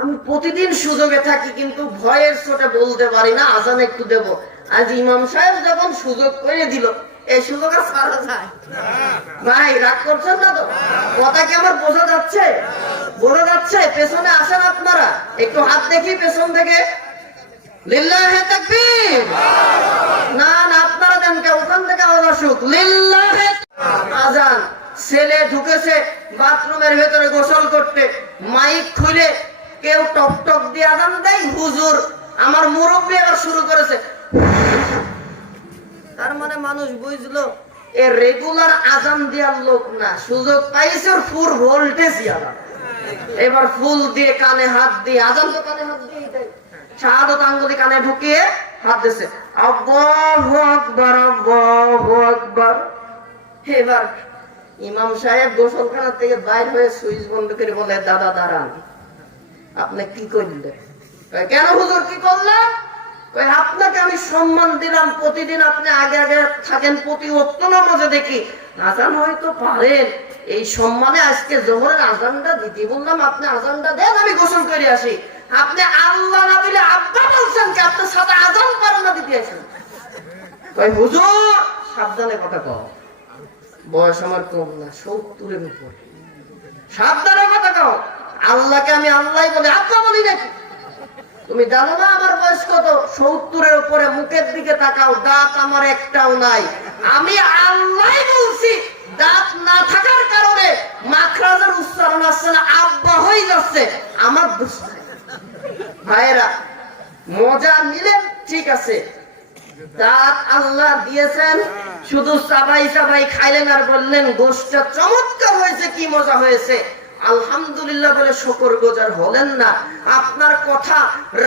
আমি প্রতিদিন সুযোগে থাকি, কিন্তু ভয়ের চোটে বলতে পারি না, আজান একটু দেব। আজ ইমাম সাহেব যখন সুযোগ করে দিল, এই সুযোগ আর ছাড়া যায়? ভাই রাগ করছেন না তো? কথা কি আমার বোঝা যাচ্ছে? বোঝা যাচ্ছে? পেছনে আসেন আপনারা, একটু হাত দেখি পেছন থেকে। লিল্লাহে তাকবীর। না না, আপনারা দেন কে? ওখান থেকে আওয়াজ আসুক। লিল্লাহে আজান। ছেলে ঢুকেছে বাথরুমের ভেতরে গোসল করতে, মাইক খুলে কেউ টক টক দিয়ে আজান দেয়, হুজুর আমার মুরব্বী এবার শুরু করেছে। তার মানে মানুষ বুঝলো এ রেগুলার আজান দেওয়ার লোক না, সুযোগ পাইছে ওর ফুল ভোল্টেজ। এবার ফুল দিয়ে কানে হাত দিয়ে, আজান তো কানে হাত দিয়ে দেয়, শাহাদাত আঙ্গুলি কানে ঢুকিয়ে হাত দিছে, আল্লাহু আকবার, আল্লাহু আকবার। এবার ইমাম সাহেব গোসলখানা থেকে বাইর হয়ে সুইচ বন্ধ করে বলে, দাদা দাঁড়ান, আপনি কি করলেন? কেন হুজুর কি করলেন? আপনাকে আমি সম্মান দিলাম, প্রতিদিন আপনি আগে আগে থাকেন, প্রতি ওয়াক্ত নামাজে দেখি, আজান হয়তো পারেন, এই সম্মানে আজকে জোহরের আজানটা দিতে বললাম, আপনি আজানটা দেন, আমি গোসল করে আসি। আপনি আল্লাহ না দিলে আব্বা বলছেন কি? আপনার সাথে আজান পারেন না দিতে আসেন? হুজুর সাবধানে কথা কও, বয়স আমার কম না, 70-এর উপরে, সাবধানে কথা কও। আল্লাহকে আমি আল্লাহ বলি, আব্বা বলি নাকি? তুমি জানো না আমার বয়স কত? 70-এর উপরে। মুখের দিকে তাকাও, দাঁত আমার একটাও নাই। আমি আল্লাহ বলছি, দাঁত না থাকার কারণে মাখরাজের উচ্চারণ আসছে না, আব্বা হয়ে যাচ্ছে, আমার দোষ নাই। ভাইরা মজা নিলেন, ঠিক আছে, দাঁত আল্লাহ দিয়েছেন, শুধু চাবাই চাবাই খাইলেন আর বললেন গোশতটা চমৎকার হয়েছে, কি মজা হয়েছে, আলহামদুলিল্লাহ বলে শুকরগুজার হলেন না। আপনার কথা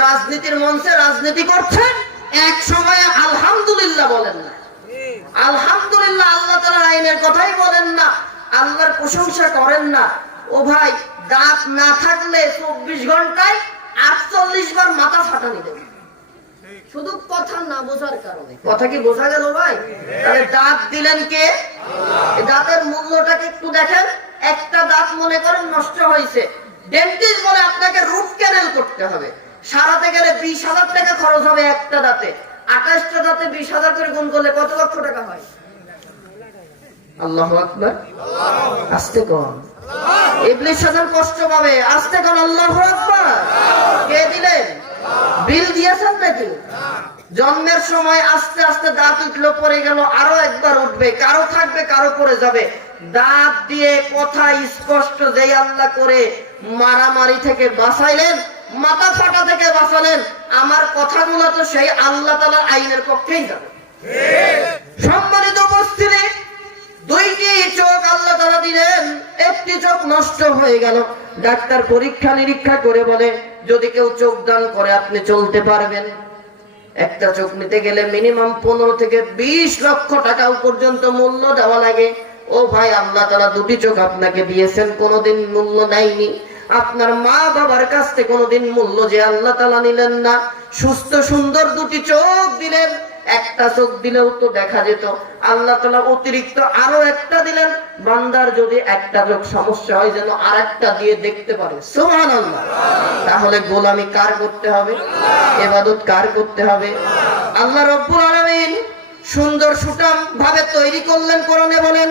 রাজনীতির মঞ্চে রাজনীতি করছেন, এক সময়ে আলহামদুলিল্লাহ বলেন না, আলহামদুলিল্লাহ আল্লাহ তাআলার আইনের কথাই বলেন না, আল্লাহর প্রশংসা করেন না। ও ভাই, দাঁত না থাকলে 24 ঘন্টায় 48 বার মাথা ফাটানি দেবে, শুধু কথা না বোঝার কারণে। কথা কি বোঝা গেল ভাই? তাহলে দাঁত দিলেন কে? দাঁতের মূল্যটাকে একটু দেখেন। একটা দাঁত মনে করেন নষ্ট হয়েছে, ডেন্টিস্ট বলে আপনাকে রুট ক্যানেল করতে হবে, সারাতে গেলে 20,000 টাকা খরচ হবে একটা দাঁতে। 28টা দাঁতে 20,000 করে গুণ করলে কত লক্ষ টাকা হয়? আল্লাহু আকবার। আস্তে কোন, ইবলিস শয়তান কষ্ট পাবে, আস্তে কোন আল্লাহু আকবার। কে দিলেন? বিল দিয়েছেন নাকি? জন্মের সময় আস্তে আস্তে দাঁত উঠলো, পড়ে গেল, আরো একবার উঠবে, কারো থাকবে কারো পড়ে যাবে। দাঁত দিয়ে কথা স্পষ্ট যেই আল্লাহ করে মারামারি থেকে বাঁচাইলেন, মাথা ফাটা থেকে বাঁচালেন, আমার কথাগুলো তো সেই আল্লাহ তাআলার আইনের পক্ষেই যাবে। সম্মানিত উপস্থিতি, 2টি চোখ আল্লাহ তাআলা দিলেন, একটি চোখ নষ্ট হয়ে গেল। ডাক্তার পরীক্ষা নিরীক্ষা করে বলে, যদি কেউ চোখ দান করে আপনি চলতে পারবেন। একটা চোখ নিতে গেলে মিনিমাম 15 থেকে 20 লক্ষ টাকা পর্যন্ত মূল্য দেওয়া লাগে। ও ভাই, আল্লাহ তাআলা 2টি চোখ আপনাকে দিয়েছেন, কোনোদিন মূল্য নেয়নি। আপনার মা বাবার কাছ থেকে কোনোদিন মূল্য যে আল্লাহ তাআলা নিলেন না। সুস্থ সুন্দর দুটি চোখ দিলেন, একটা চোখ দিলেও তো দেখা যেত, আল্লাহ তাআলা অতিরিক্ত আরো একটা দিলেন। বান্দার যদি একটা চোখ সমস্যা হয় যেন আরেকটা দিয়ে দেখতে পারে। সুবহানাল্লাহ। তাহলে গোলামি কার করতে হবে? ইবাদত কার করতে হবে? আল্লাহ রাব্বুল আলামিন সুন্দর সুঠাম ভাবে তৈরি করলেন। কোরআনে বলেন,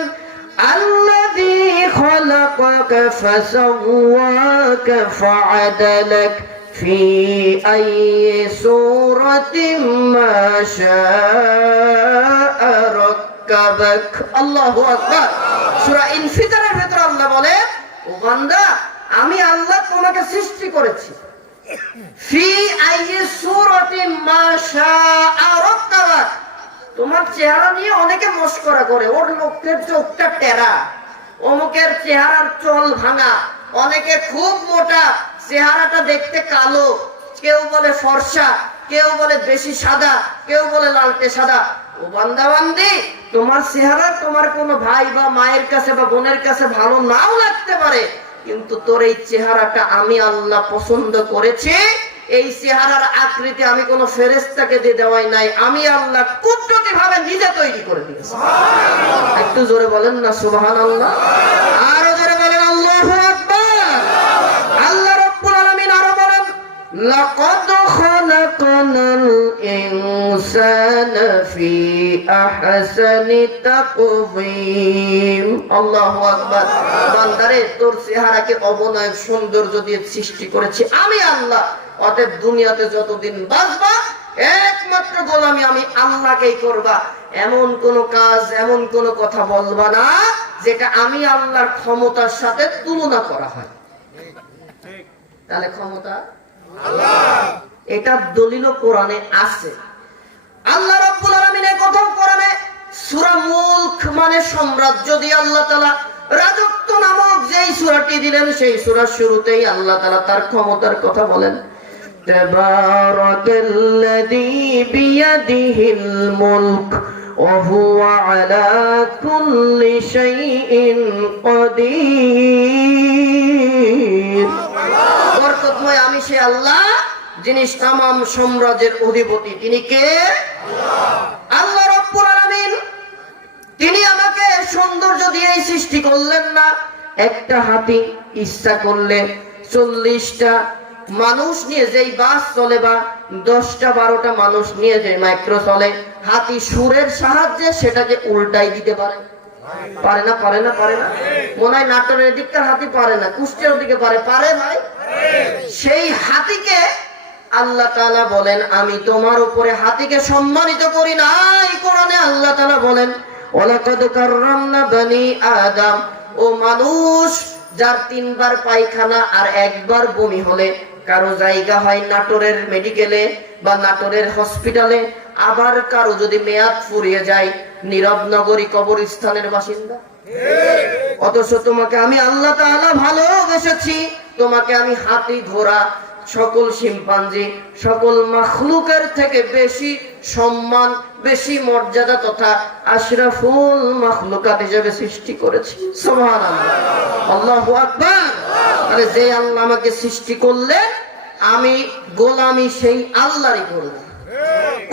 আল্লাযী খালাকাকা ফাসাওয়াকা ফাআদালাক ফি আইয়ি সূরাতিন মা শাআ রাক্কাবাক। আল্লাহু আকবার। সূরা ইনফিতারের ভিতরে আল্লাহ বলে, ও বান্দা, আমি আল্লাহ তোমাকে সৃষ্টি করেছি ফি আইয়ি সূরাতিন মা শাআ রাক্কাবাক। তোমার চেহারা নিয়ে অনেকে মস্করা করে, ওর লোকের চোখটা টেরা, অমুকের চেহারার চল ভাঙা, অনেকে খুব মোটা, চেহারাটা দেখতে কালো, কেউ বলে ফর্সা, কেউ বলে বেশি সাদা, কেউ বলে লালটে সাদা। ও বান্দা বান্দি, তোমার চেহারা তোমার কোনো ভাই বা মায়ের কাছে বা বোনের কাছে ভালো নাও লাগতে পারে, কিন্তু তোর এই চেহারাটা আমি আল্লাহ পছন্দ করেছি। এই চেহারার আকৃতি আমি কোন ফেরেশতাকে দিয়ে দেওয়াই নাই, আমি আল্লাহ কুদরতি ভাবে নিজে তৈরি করে দিয়েছি। একটু জোরে বলেন না সুবহানাল্লাহ। আরো জোরে বলেন আল্লাহু আকবার। আল্লাহ রাব্বুল আলামিন আরো বলেন, লাকাদ খালাকানাল ইনসানা ফি আহসানি তাকওয়িম। আল্লাহু আকবার। বান্দারে, তোর চেহারাকে অবনয়ের সৌন্দর্য দিয়ে সৃষ্টি করেছি আমি আল্লাহ। অতএব দুনিয়াতে যতদিন বাঁচবা একমাত্র গোলামি আমি আল্লাহকেই করবা। এমন কোন কাজ, এমন কোন কথা বলবা না যেটা আমি আল্লাহর ক্ষমতার সাথে তুলনা করা হয়। তাহলে ক্ষমতা আল্লাহ, এটা দলিল কোরআনে আছে। আল্লাহ রাব্বুল আলামিনের কথা কোরআনে সূরা মুলক মানে সাম্রাজ্য দিয়ে আল্লাহ তাআলা রাজত্ব নামক যেই সূরাটি দিলেন, সেই সূরার শুরুতেই আল্লাহ তাআলা তার ক্ষমতার কথা বলেন। তাবারাকাল্লাযী বিয়াদিহিল মুলক ওয়া হুয়া আলা কুল্লি শাইইন কাদির। বরকতময় আমি সেই আল্লাহ যিনি তামাম সাম্রাজ্যের অধিপতি। তিনি কে? আল্লাহ রাব্বুল আলামিন। তিনি আমাকে সৌন্দর্য দিয়েই সৃষ্টি করলেন না। একটা হাতি ইচ্ছা করলে 40টা মানুষ নিয়ে যেই বাস চলে বা 10টা 12টা মানুষ নিয়ে যে মাইক্রো চলে, হাতি সুরের সাহায্যে সেটাকে উল্টাই দিতে পারে। পারে না? পারে না? পারে না? মনে হয় নাটোরের দিককার হাতি পারে না, কুষ্টিয়ার দিকে পারে। পারে ভাই? সেই হাতিকে আল্লাহ তাআলা বলেন, আমি তোমার উপরে হাতিকে সম্মানিত করি নাই। কোরআনে আল্লাহ তাআলা বলেন, ওয়ালাকাদ কাররামনা বনি আদম। ও মানুষ, যার 3 বার পায়খানা আর 1 বার বমি হলে কারো জায়গা হয় নাটোরের মেডিকেলে বা নাটোরের হসপিটালে, আবার কারো যদি মেয়াদ ফুরিয়ে যায় নীরব নগরী কবরস্থানের বাসিন্দা। অথচ তোমাকে আমি আল্লাহ তাআলা ভালোবেসেছি, তোমাকে আমি হাতি, ঘোড়া, সকল শিম্পাঞ্জি, সকল মাখলুকের থেকে বেশি সম্মান, বেশি মর্যাদা তথা আশরাফুল মাখলুকাত হিসেবে সৃষ্টি করেছি। সুবহানাল্লাহ, আল্লাহু আকবার। আরে যে আল্লাহ আমাকে সৃষ্টি করলেন, আমি গোলামি সেই আল্লাহরই করব।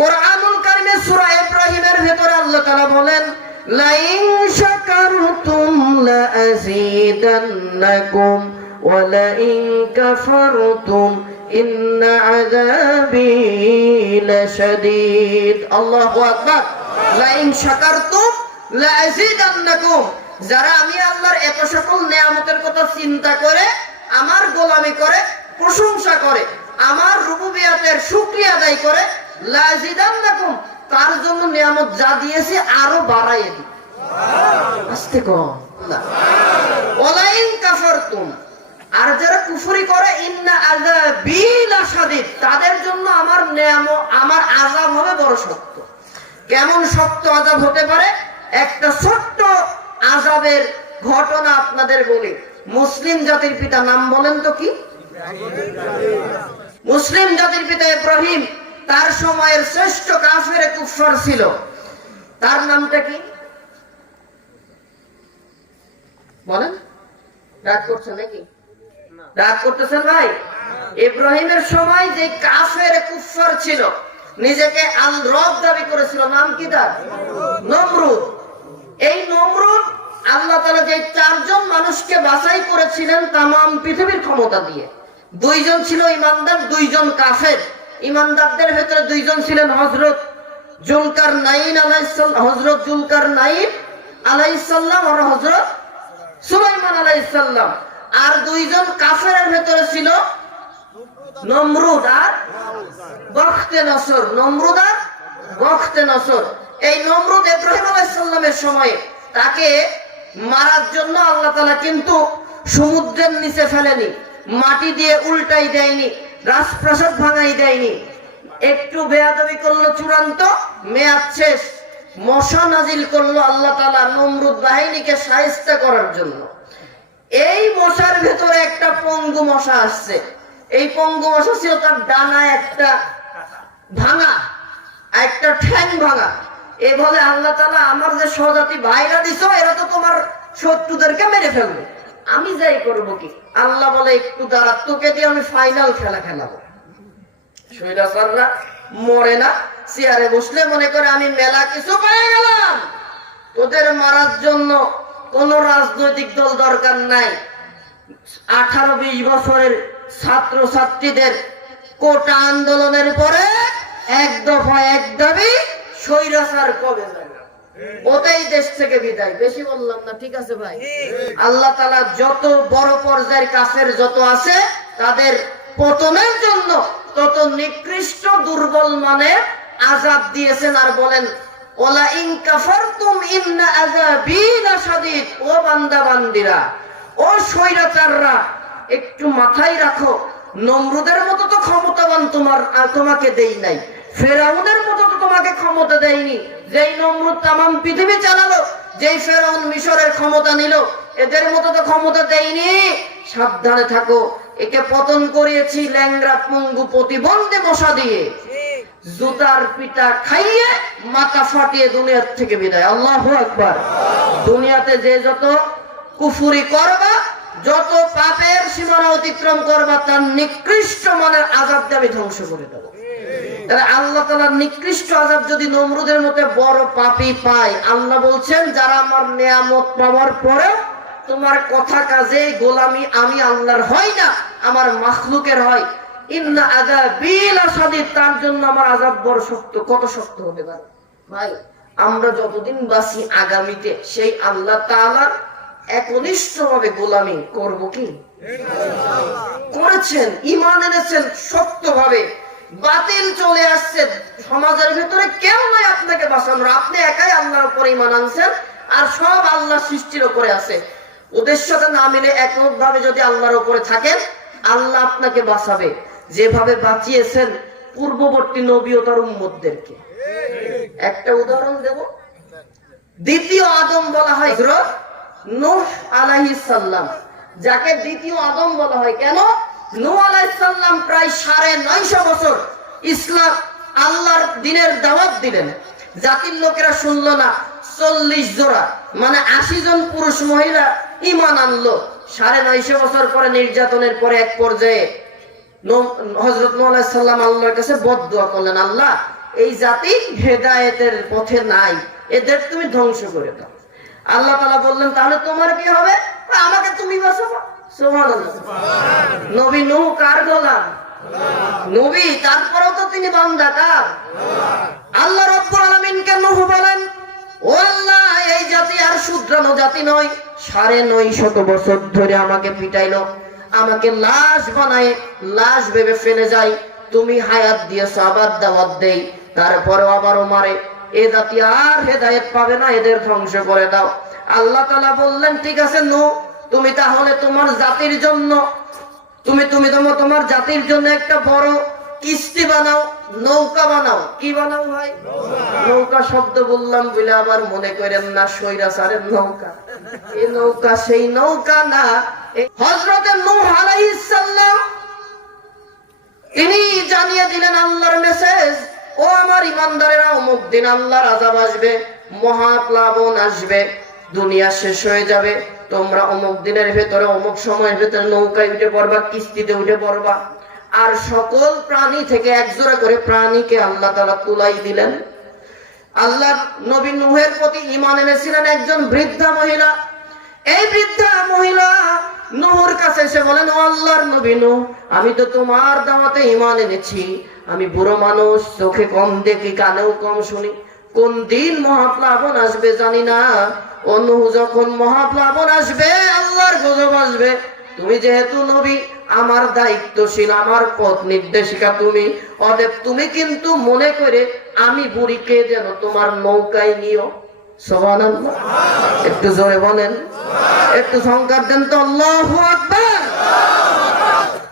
কোরআনুল কারীমে সূরা ইব্রাহিমের ভিতরে আল্লাহ তাআলা বলেন, লাইন শাকারতুম লাযীদান্নাকুম ওয়া লাইন কাফারতুম ইন্না আযাবী লাশাদীদ। আল্লাহু আকবার। লাইন শাকারতুম লাযীদান্নাকুম। যারা আমি আল্লাহর এত সকল নিয়ামতের কথা চিন্তা করে, আমার গোলামি করে, প্রশংসা করে, আমার রুবুবিয়াতের শুকরিয়া আদায় করে, লাযীদান্নাকুম, তার জন্য নিয়ামত যা দিয়েছি আরো বাড়াইয়ে দিই। আস্তে কম না। ওয়ালাইন কাফারতুম, আর যারা কুফরি করে, ইন্না আযাবী লাশাদীদ, তাদের জন্য আমার নিয়ামত, আমার আযাব হবে বড় শক্ত। কেমন শক্ত আযাব হতে পারে? একটা ছোট্ট আযাবের ঘটনা আপনাদের বলি। মুসলিম জাতির পিতা নাম বলেন তো কি? মুসলিম জাতির পিতা ইব্রাহিম, তার সময়ের শ্রেষ্ঠ কাফের কুফার ছিল। তার নামটা কি বলেন? রাগ করছে নাকি? রাগ করতেছেন ভাই? ইব্রাহিমের সময় যে কাফের কুফার ছিল, নিজেকে আল রব দাবি করেছিল, নাম কি তার? নমরুদ। এই নমরুদ আল্লাহ তাআলা যে চারজন মানুষকে বাছাই করেছিলেন তাম পৃথিবীর ক্ষমতা দিয়ে, দুইজন ছিল ইমানদার, দুইজন কাফের। ইমানদারদের ভেতরে দুইজন ছিলেন হযরত জুলকারনাইন আলাইহিস সালাম, হযরত জুলকারনাইন আলাইহিস সালাম আর হযরত সুলাইমান আলাইহিস সালাম। আর দুইজন কাফেরের ভেতরে ছিল নমরুদ আর বখতে নসর। নমরুদ আর বখতে নসর। এই নমরুদ ইব্রাহিম আলাইহিস সালামের সময় তাকে মারার জন্য আল্লাহ তাআলা কিন্তু সমুদ্রের নিচে ফেলেনি, মাটি দিয়ে উল্টাই দেয়নি, রাজপ্রাসাদ ভাঙাই দেয়নি, একটু বেয়াদবি করলো, চূড়ান্ত মেয়াদ শেষ, মশা নাজিল করলো আল্লাহ তাআলা নমরুদ বাহিনীকে শায়েস্তা করার জন্য। এই মশার ভেতরে একটা পঙ্গু মশা আসছে। এই পঙ্গু মশা ছিল তার ডানায় একটা ভাঙা, একটা ঠ্যাং ভাঙা। এ বলে আল্লাহ তাআলা আমার যে স্বজাতি ভাইরা দিছো এরা তো তোমার শত্রুদেরকে মেরে ফেলবে, আমি যাই করবো কি? আল্লাহ বলে একটু দাঁড়া, তোকে দিয়ে আমি ফাইনাল খেলা খেলাবো। শৈরাচাররা মরে না, চেয়ারে বসলে মনে করে আমি মেলা কিছু পেয়ে গেলাম। তোদের মারার জন্য কোন রাজনৈতিক দল দরকার নাই। 18-20 বছরের ছাত্র ছাত্রীদের কোটা আন্দোলনের পরে এক দফা এক দাবি, স্বৈরাচার কবে যাবে, ওটাই দেশ থেকে বিদায়। বেশি বললাম না, ঠিক আছে ভাই? আল্লাহ তাআলা যত বড় পর্যায়ের কাফের যত আছে তাদের পতনের জন্য তত নিকৃষ্ট দুর্বল মানে আযাব দিয়েছেন। আর বলেন ওয়ালা ইন কাফারতুম ইন্না আযাবি লাশাদীদ। ও বান্দা বান্দিরা, ও স্বৈরাচাররা, একটু মাথায় রাখো, নমরুদের মতো তো ক্ষমতাবান তোমাকে দেই নাই, ফেরাউনের মতো তো তোমাকে ক্ষমতা দেয়নি। যেই নমরুদ তামাম পৃথিবী চালালো, যেই ফেরাউন মিশরের ক্ষমতা নিল, এদের মতো তো ক্ষমতা দেয়নি। সাবধানে থাকো, একে পতন করিয়েছি ল্যাংড়া পঙ্গু প্রতিবন্ধী মশা দিয়ে, জুতার পিটা খাইয়ে মাথা ফাটিয়ে দুনিয়ার থেকে বিদায়। আল্লাহু আকবার। দুনিয়াতে যে যত কুফরি করবা, যত পাপের সীমানা অতিক্রম করবা, তার নিকৃষ্ট মানের আযাব দিয়ে আমি ধ্বংস করে দেব। আল্লাহ তাআলার নিকৃষ্ট আযাব যদি নমরুদের মতো বড় পাপী পায়, আল্লাহ বলছেন যারা আমার নিয়ামত পাওয়ার পরে তোমার কথা কাজে গোলামি আমি আল্লাহর হয় না, আমার মাখলুকের হয়, ইন্না আযাবি লাশাদীদ, তার জন্য আমার আযাব বড় শক্ত। কত শক্ত হবে ভাই? আমরা যতদিন বাঁচি আগামীতে সেই আল্লাহ তাআলার একনিষ্ঠভাবে গোলামি করব কি? করেছেন, ঈমান এনেছেন শক্তভাবে। বাতিল চলে আসছে সমাজের ভিতরে, কেউ নাই আপনাকে বাঁচানোর, আপনি একাই আল্লাহর উপরে ঈমান আনছেন, আর সব আল্লাহ সৃষ্টির উপরে আছে। ওদের সাথে না মিলে একভাবে যদি আল্লাহর উপরে থাকেন, আল্লাহ আপনাকে বাঁচাবে, যেভাবে বাঁচিয়েছেন পূর্ববর্তী নবী ও তার উম্মতদেরকে। একটা উদাহরণ দেব। দ্বিতীয় আদম বলা হয় হযরত নূহ আলাইহিস সালাম, যাকে দ্বিতীয় আদম বলা হয়। কেন? নূহ আলাইহিস সালাম প্রায় 950 বছর ইসলাম আল্লাহর দ্বীনের দাওয়াত দিলেন, জাতির লোকেরা শুনলো না। 40 জোড়া মানে 80 জন পুরুষ মহিলা ঈমান আনলো। 950 বছর পরে নির্যাতনের পরে এক পর্যায়ে হযরত নূহ আলাইহিস সালাম আল্লাহর কাছে বদদুয়া করলেন, আল্লাহ এই জাতি হেদায়েতের পথে নাই, এদের তুমি ধ্বংস করে দাও। আল্লাহ তাআলা বললেন তাহলে তোমার কি হবে? আমাকে তুমি বাঁচাবো। সুবহানাল্লাহ। নবী নূহ কার গোলাম? নবী, তারপরেও তো তিনি বান্দা কার? আল্লাহ রাব্বুল আলামিনকে নূহ বলেন, ও আল্লাহ এই জাতি আর শুধরানো জাতি নয়, 950 বছর ধরে আমাকে পিটাইলো, আমাকে লাশ বানায় লাশ ভেবে ফেলে যায়, তুমি হায়াত দিয়েছো, আবার দাওয়াত দেই, তারপরে আবারও মারে, এ জাতি আর হেদায়েত পাবে না, এদের ধ্বংস করে দাও। আল্লাহ তাআলা বললেন ঠিক আছে নূহ, তুমি তাহলে তোমার জাতির জন্য তোমার জাতির জন্য একটা বড় কিস্তি বানাও, নৌকা বানাও। কি বানাও ভাই? নৌকা শব্দ বললাম বলে আবার মনে করেন না স্বৈরাচারের নৌকা। এই নৌকা সেই নৌকা না। হযরত নূহ আলাইহিস সালাম তিনি জানিয়ে দিলেন আল্লাহর মেসেজ, ও আমার ঈমানদারেরা, অমুক দিন আল্লাহর আযাব আসবে, মহাপ্লাবন আসবে, দুনিয়া শেষ হয়ে যাবে, তোমরা অমুক দিনের ভেতরে অমুক সময়ের ভেতরে নৌকায় উঠে পড়বা, কিস্তিতে উঠে পড়বা। আর সকল প্রাণী থেকে একজোড়া করে প্রাণীকে আল্লাহ তাআলা তুলাই দিলেন। আল্লাহ নবী নূহের প্রতি ঈমান এনেছিলেন একজন বৃদ্ধা মহিলা। এই বৃদ্ধা মহিলা নূহের কাছে এসে বলেন, ও আল্লাহর নবী নূহ, আমি তো তোমার দাওয়াতে ঈমান এনেছি, আমি বুড়ো মানুষ, চোখে কম দেখি, কানেও কম শুনি, কোন দিন মহাপ্লাবন আসবে জানি না। ও নূহ, যখন মহাপ্লাবন আসবে, আল্লাহর গজব আসবে, তুমি যেহেতু নবী, আমার দায়িত্বশীল, আমার পথ নির্দেশিকা তুমি, অতএব তুমি কিন্তু মনে করে আমি বুড়িকে যেন তোমার নৌকায় নিও। সুবহানাল্লাহ, একটু জোরে বলেন, একটু সংকার দেন তো, আল্লাহু আকবার।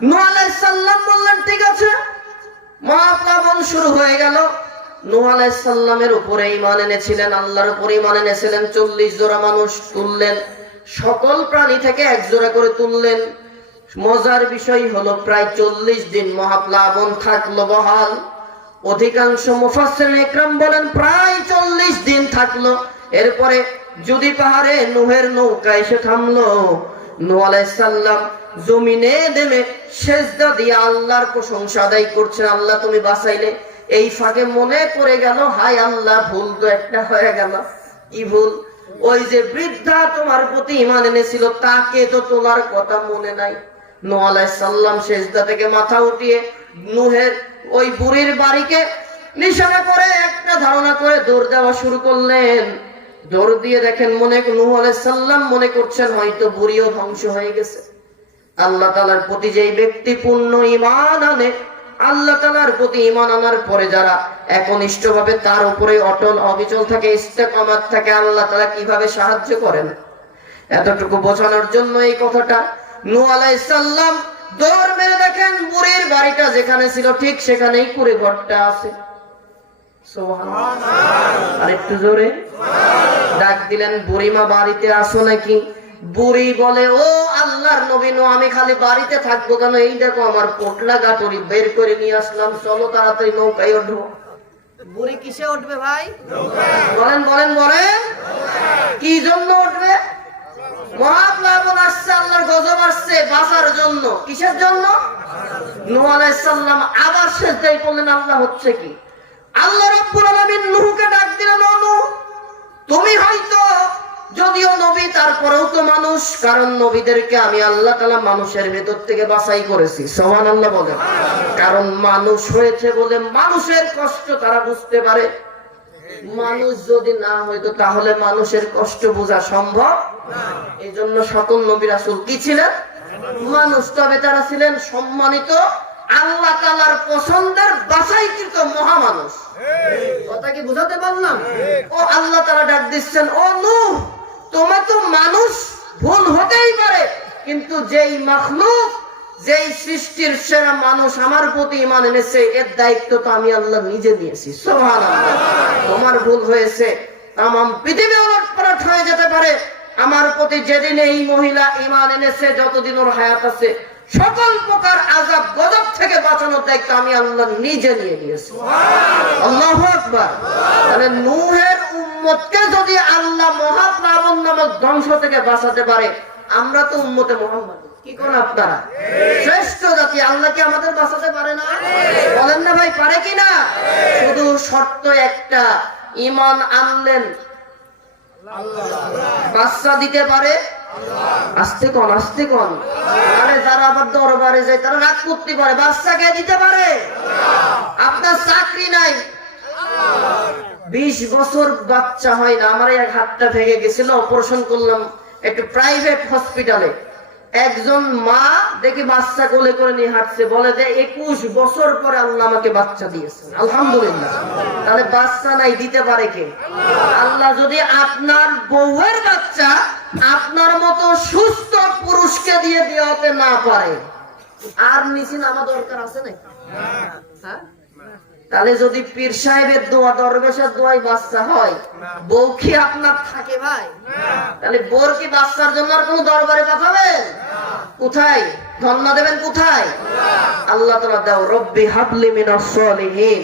নূহ আলাইহিস সালাম বললেন, ঠিক আছে। মহাপ্লাবন শুরু হয়ে গেল। নূহ আলাইহিস সালামের উপরে ঈমান এনেছিলেন, আল্লাহর উপরে ঈমান এনেছিলেন 40 জোড়া মানুষ তুললেন, সকল প্রাণী থেকে এক জোড়া করে তুললেন। মজার বিষয় হলো প্রায় 40 দিন মহাপ্লাবন থাকলো বহাল। অধিকাংশ মুফাসসিরিন ইকরাম বলেন প্রায় 40 দিন থাকলো। এরপরে যদি পাহাড়ে নূহের নৌকা এসে থামলো। নূহ আলাইহিস সালাম জমিনে নেমে সেজদা দিয়ে আল্লাহর প্রশংসা আদায় করছেন, আল্লাহ তুমি বাঁচাইলে। এই ফাঁকে মনে পড়ে গেল, হায় আল্লাহ, ভুল তো একটা হয়ে গেল। কি ভুল? ওই যে বৃদ্ধা তোমার প্রতি ঈমান এনেছিল, তাকে তো তোলার কথা মনে নাই। নূহ আলাইহিস সালাম সেজদা থেকে মাথা উঠিয়ে নূহের ওই বুড়ির বাড়িকে নিশানা করে একটা ধারণা করে দৌড় দেওয়া শুরু করলেন। দৌড় দিয়ে দেখেন, নূহ আলাইহিস সালাম মনে করছেন হয়তো বুড়িও ধ্বংস হয়ে গেছে। আল্লাহ তাআলার প্রতি যেই ব্যক্তি পূর্ণ ঈমান আনে, আল্লাহ তাআলার প্রতি ঈমান আনার পরে যারা একনিষ্ঠভাবে তার উপরে অটল অবিচল থাকে, ইস্তেকামাত থাকে, আল্লাহ তাআলা কিভাবে সাহায্য করেন, এতটুকু বোঝানোর জন্য এই কথাটা। নূহ আলাইহিস সালাম দৌড় মেরে দেখেন বুড়ির বাড়িটা যেখানে ছিল ঠিক সেখানেই কুঁড়ে ঘরটা আছে। সুবহানাল্লাহ, আর একটু জোরে ডাক দিলেন, বুড়িমা বাড়িতে আসো নাকি? বুড়ি বলে, ও আল্লাহর নবী নূহ, আমি খালি বাড়িতে থাকবো কেন? এই দেখো আমার পোটলা গাটুরি বের করে নিয়ে আসলাম, চলো তাড়াতাড়ি নৌকায় ওঠো। বুড়ি কিসে উঠবে ভাই? বলেন বলেন বলেন, কি জন্য উঠবে? মহাপ্লাবন আসছে, আল্লাহর গজব আসছে, বাঁচার জন্য। কিসের জন্য? নূহ আলাইহিস সালাম আবার সেজদায় পড়লেন, আল্লাহ হচ্ছে কি? আল্লাহ রাব্বুল আলামিন নূহকে ডাক দিলেন, ও নূহ, তুমি হয়তো যদিও নবী, তারপরেও তো মানুষ, কারণ নবীদেরকে আমি আল্লাহ তাআলা মানুষের ভেতর থেকে বাছাই করেছি। সুবহানাল্লাহ বলেন। কারণ মানুষ হয়েছে বলে মানুষের কষ্ট তারা বুঝতে পারে। মানুষ যদি না হইতো তাহলে মানুষের কষ্ট বোঝা সম্ভব না। এই জন্য সকল নবী রাসূল কি ছিলেন? মানুষ। তবে তারা ছিলেন সম্মানিত, আল্লাহ তাআলার পছন্দের বাছাইকৃত মহামানুষ। কথা কি বুঝাতে পারলাম? ও আল্লাহ তাআলা ডাক দিচ্ছেন, ও নূহ, তোমার তো মানুষ, ভুল হতেই পারে, কিন্তু যেই মাখলুক, যেই সৃষ্টির সেরা মানুষ আমার প্রতি ঈমান এনেছে, এর দায়িত্ব তো আমি আল্লাহ নিজে নিয়েছি। সুবহানাল্লাহ। তোমার ভুল হয়েছে, তামাম পৃথিবী ওলটপালট হয়ে যেতে পারে, আমার প্রতি যেদিন এই মহিলা ঈমান এনেছে, যতদিন ওর হায়াত আছে, সকল প্রকার আযাব গজব থেকে বাঁচানোর দায়িত্ব আমি আল্লাহ নিজে নিয়ে নিয়েছি। আল্লাহু আকবার। তাহলে নূহের উম্মতকে যদি আল্লাহ মহাপ্লাবন নামক ধ্বংস থেকে বাঁচাতে পারে, আমরা তো উম্মতে মুহাম্মদ, কি কোন আপনারা শ্রেষ্ঠ জাতি, আল্লাহ কি আমাদের বাঁচাতে পারে না? বলেন না ভাই, পারে কি না? শুধু শর্ত একটা, ঈমান আনলেন, বাচ্চা দিতে পারে। আস্তে কোন, আস্তে কোন। আরে যারা আবার দরবারে যায় তারা রাগ করতে পারে, বাচ্চাকে দিতে পারে। আপনার চাকরি নাই, 20 বছর বাচ্চা হয় না। আমার এক হাতটা ভেঙে গেছিল, অপারেশন করলাম একটু প্রাইভেট হসপিটালে। একজন মা দেখি বাচ্চা কোলে করে নিয়ে হাঁটছে, বলে যে 21 বছর পরে আল্লাহ আমাকে বাচ্চা দিয়েছেন, আলহামদুলিল্লাহ। তাহলে বাচ্চা নাই, দিতে পারে কে? আল্লাহ। যদি আপনার বউয়ের বাচ্চা আপনার মতো সুস্থ পুরুষকে দিয়ে দেওয়াতে না পারে, আর নিচে নামা দরকার আছে নাকি? হ্যাঁ, তাহলে যদি পীর সাহেবের দোয়া, দরবেশের দোয়ায় বাচ্চা হয়, বউ কি আপনার থাকে ভাই? তাহলে বোর কি বাচ্চার জন্য আর কোন দরবারে পাঠাবেন? কোথায় ধন্য দেবেন? কোথায়? আল্লাহ তাআলা দাও, রব্বি হাবলি মিনাস সালিহিন।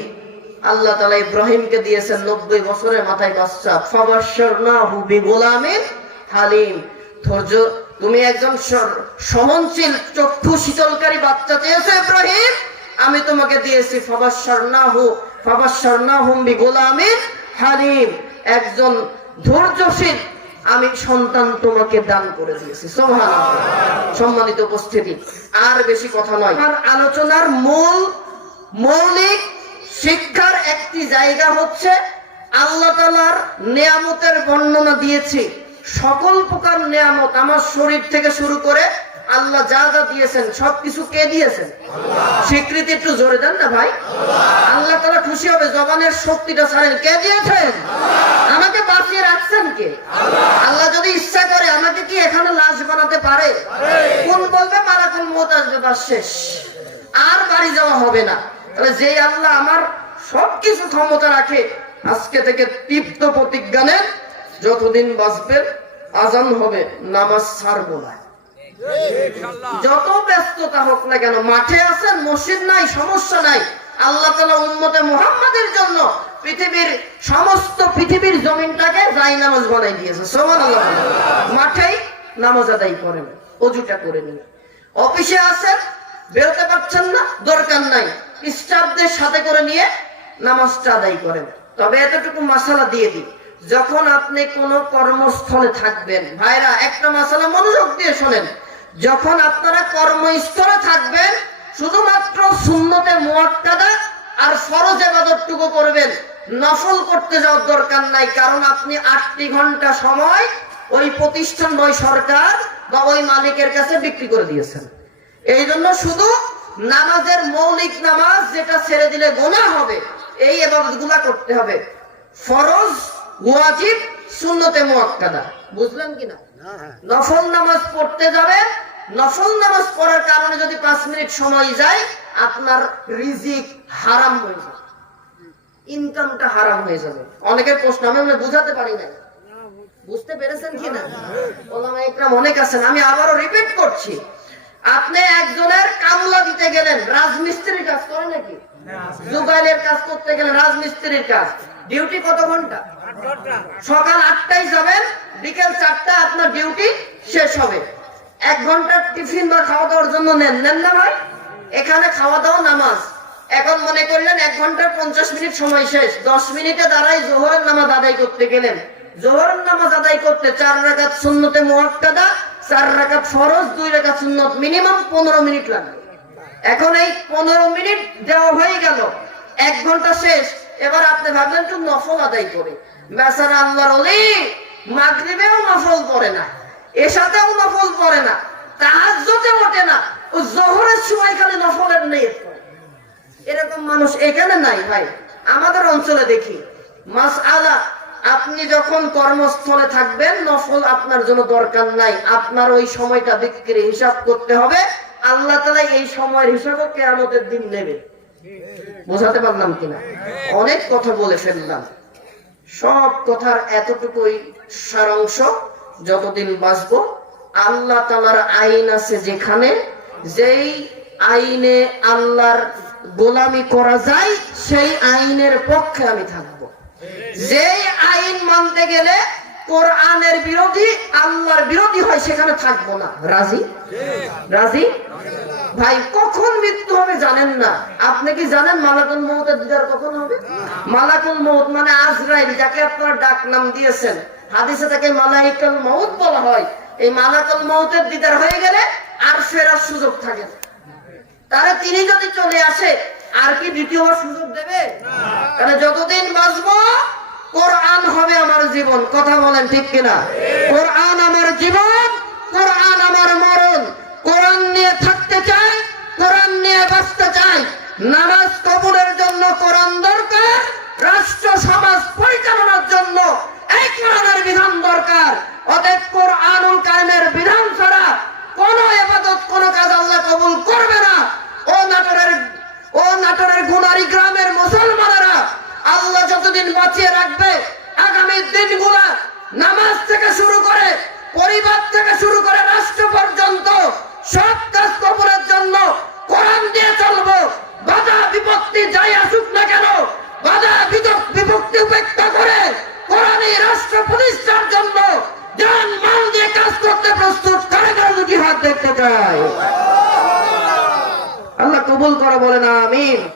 আল্লাহ তাআলা ইব্রাহিমকে দিয়েছেন 90 বছরের মাথায় বাচ্চা, ফাবাশশারনাহু বিগুলামিন হালিম। ধৈর্য, তুমি একজন সহনশীল চক্ষু শীতলকারী বাচ্চা চেয়েছো ইব্রাহিম, আমি তোমাকে দিয়েছি ফাবাশশারনাহুম বিগুলামিন হালিম, একজন ধৈর্যশীল আমি সন্তান তোমাকে দান করে দিয়েছি। সুবহানাল্লাহ। সম্মানিত উপস্থিতি, আর বেশি কথা নয়, আমার আলোচনার মৌলিক শিক্ষার একটি জায়গা হচ্ছে আল্লাহ তাআলার নিয়ামতের বর্ণনা দিয়েছি। সকল প্রকার নিয়ামত আমার শরীর থেকে শুরু করে আল্লাহ যা যা দিয়েছেন সবকিছু কে দিয়েছেন? স্বীকৃতি একটু জোরে দেন না ভাই। আল্লাহ তাআলা খুশি হবে, জবানের শক্তিটা ছাড়েন, কে দিয়েছেন? আমাকে বাঁচিয়ে রাখছেন কে? আল্লাহ যদি ইচ্ছা করে আমাকে কি এখানে লাশ বানাতে পারে? কোন বলবে মালাকুল মউত আসবে, বাস শেষ, আর বাড়ি যাওয়া হবে না। তাহলে যে আল্লাহ আমার সবকিছু ক্ষমতা রাখে, আজকে থেকে তীব্র প্রতিজ্ঞা নেন, যতদিন বাঁচবেন আজান হবে নামাজ ছাড়বো না। যত ব্যস্ততা হোক না কেন, মাঠে আছেন, মসজিদ নাই, সমস্যা নাই, আল্লাহ তাআলা উম্মতে মুহাম্মাদের জন্য পৃথিবীর জমিনটাকে জায়নামাজ বানাই দিয়েছে। সুবহানাল্লাহ। মাঠেই নামাজ আদায় করেন, ওযুটা করে নিন। অফিসে আছেন, বেরোতে পারছেন না, দরকার নাই, স্টাফদের সাথে করে নিয়ে নামাজটা আদায় করেন। তবে এতটুকু মাসালা দিয়ে দিই, যখন আপনি কোন কর্মস্থলে থাকবেন, ভাইরা একটা মাসালা মনোযোগ দিয়ে শোনেন, যখন আপনারা কর্মস্থলে থাকবেন শুধুমাত্র সুন্নতে মুআক্কাদা আর ফরজ ইবাদতটুকু করবেন, নফল করতে যাওয়ার দরকার নাই। কারণ আপনি 8টি ঘন্টা সময় ওই প্রতিষ্ঠান বা ওই সরকার বা ওই মালিকের কাছে বিক্রি করে দিয়েছেন। এই জন্য শুধু নামাজের মৌলিক নামাজ যেটা ছেড়ে দিলে গুনাহ হবে, এই ইবাদতগুলো করতে হবে। ফরজ, ওয়াজিব, সুন্নতে মুআক্কাদা, বুঝলেন কিনা? নফল নামাজ পড়তে যাবে, নফল নামাজ পড়ার কারণে যদি 5 মিনিট সময় যায়, আপনার রিজিক হারাম হয়ে যাবে, ইনকামটা হারাম হয়ে যাবে। অনেকের প্রশ্ন আমি বুঝাতে পারি না, বুঝতে পেরেছেন কিনা? ওলামা ইকরাম অনেক আছেন, আমি আবারও রিপিট করছি। আপনি একজনের কামলা দিতে গেলেন, রাজমিস্ত্রির কাজ করে নাকি? জুগাইলের কাজ করতে গেলেন, রাজমিস্ত্রির কাজ, ডিউটি কত ঘন্টা? সকাল 8টায় যাবেন, বিকেল 4টা আপনার ডিউটি শেষ হবে। 1 ঘন্টার টিফিন বা খাওয়া দাওয়ার জন্য নেন না ভাই? এখানে খাওয়া দাওয়া নামাজ। এখন মনে করলেন 1 ঘন্টার 50 মিনিট সময় শেষ, 10 মিনিটে দাঁড়াই জোহরের নামাজ আদায় করতে গেলেন। জোহরের নামাজ আদায় করতে 4 রাকাত সুন্নতে মুআক্কাদা, 4 রাকাত ফরজ, 2 রাকাত সুন্নত, মিনিমাম 15 মিনিট লাগবে। এখন এই 15 মিনিট দেওয়া হয়ে গেল, 1 ঘন্টা শেষ। এবার আপনি ভাবলেন একটু নফল আদায় করে, বেচারা আল্লাহর ওলি মাগরিবেও নফল পড়ে না, এশাতেও নফল পড়ে না, তাহাজ্জুদে ওঠে না, ও যোহরের সময় খালি নফলের নিয়ত করে। এরকম মানুষ এখানে নাই ভাই, আমাদের অঞ্চলে দেখি। মাসআলা, আপনি যখন কর্মস্থলে থাকবেন, নফল আপনার জন্য দরকার নাই, আপনার ওই সময়টা বিক্রি হিসাব করতে হবে। আল্লাহ তাআলা এই সময়ের হিসাবও কিয়ামতের দিন নেবে। বোঝাতে পারলাম কিনা? অনেক কথা বলে ফেললাম, সব কথার এতটুকুই সারাংশ। যতদিন বাঁচবো, আল্লাহ তাআলার আইন আছে যেখানে, যেই আইনে আল্লাহর গোলামি করা যায় সেই আইনের পক্ষে আমি থাকবো। যেই আইন মানতে গেলে কোরআনের বিরোধী, আল্লাহর বিরোধী হয়, সেখানে থাকবো না। রাজি? রাজি ভাই? কখন মৃত্যু হবে জানেন না। আপনি কি জানেন মালাকুল মউতের দিদার কখন হবে? মালাকুল মউত মানে আজরাইল, যাকে আপনারা ডাক নাম দিয়েছেন, হাদিসে তাকে মালাইকুল মউত বলা হয়। এই মালাকুল মউতের দিদার হয়ে গেলে আর ফেরার সুযোগ থাকে না। তাহলে তিনি যদি চলে আসে, আর কি দ্বিতীয়বার সুযোগ দেবে? তাহলে যতদিন বাঁচবো কোরআন হবে আমার জীবন। কথা বলেন ঠিক কিনা? কোরআন আমার জীবন, কোরআন আমার মরণ। কোরআন নিয়ে থাকতে চাই, কোরআন নিয়ে বাঁচতে চাই। নামাজ কবুলের জন্য কোরআন দরকার, রাষ্ট্র সমাজ পরিচালনার জন্য এই কোরআনের বিধান দরকার। অতএব কোরআনুল কারিমের বিধান ছাড়া কোন ইবাদত, কোন কাজ আল্লাহ কবুল করবে না। ও নাটোরের গুনারি গ্রামের মুসলমানেরা, আল্লাহ যতদিন বাঁচিয়ে রাখবে, আগামী দিনগুলা নামাজ থেকে শুরু করে, পরিবার থেকে শুরু করে রাষ্ট্র পর্যন্ত সব কাজ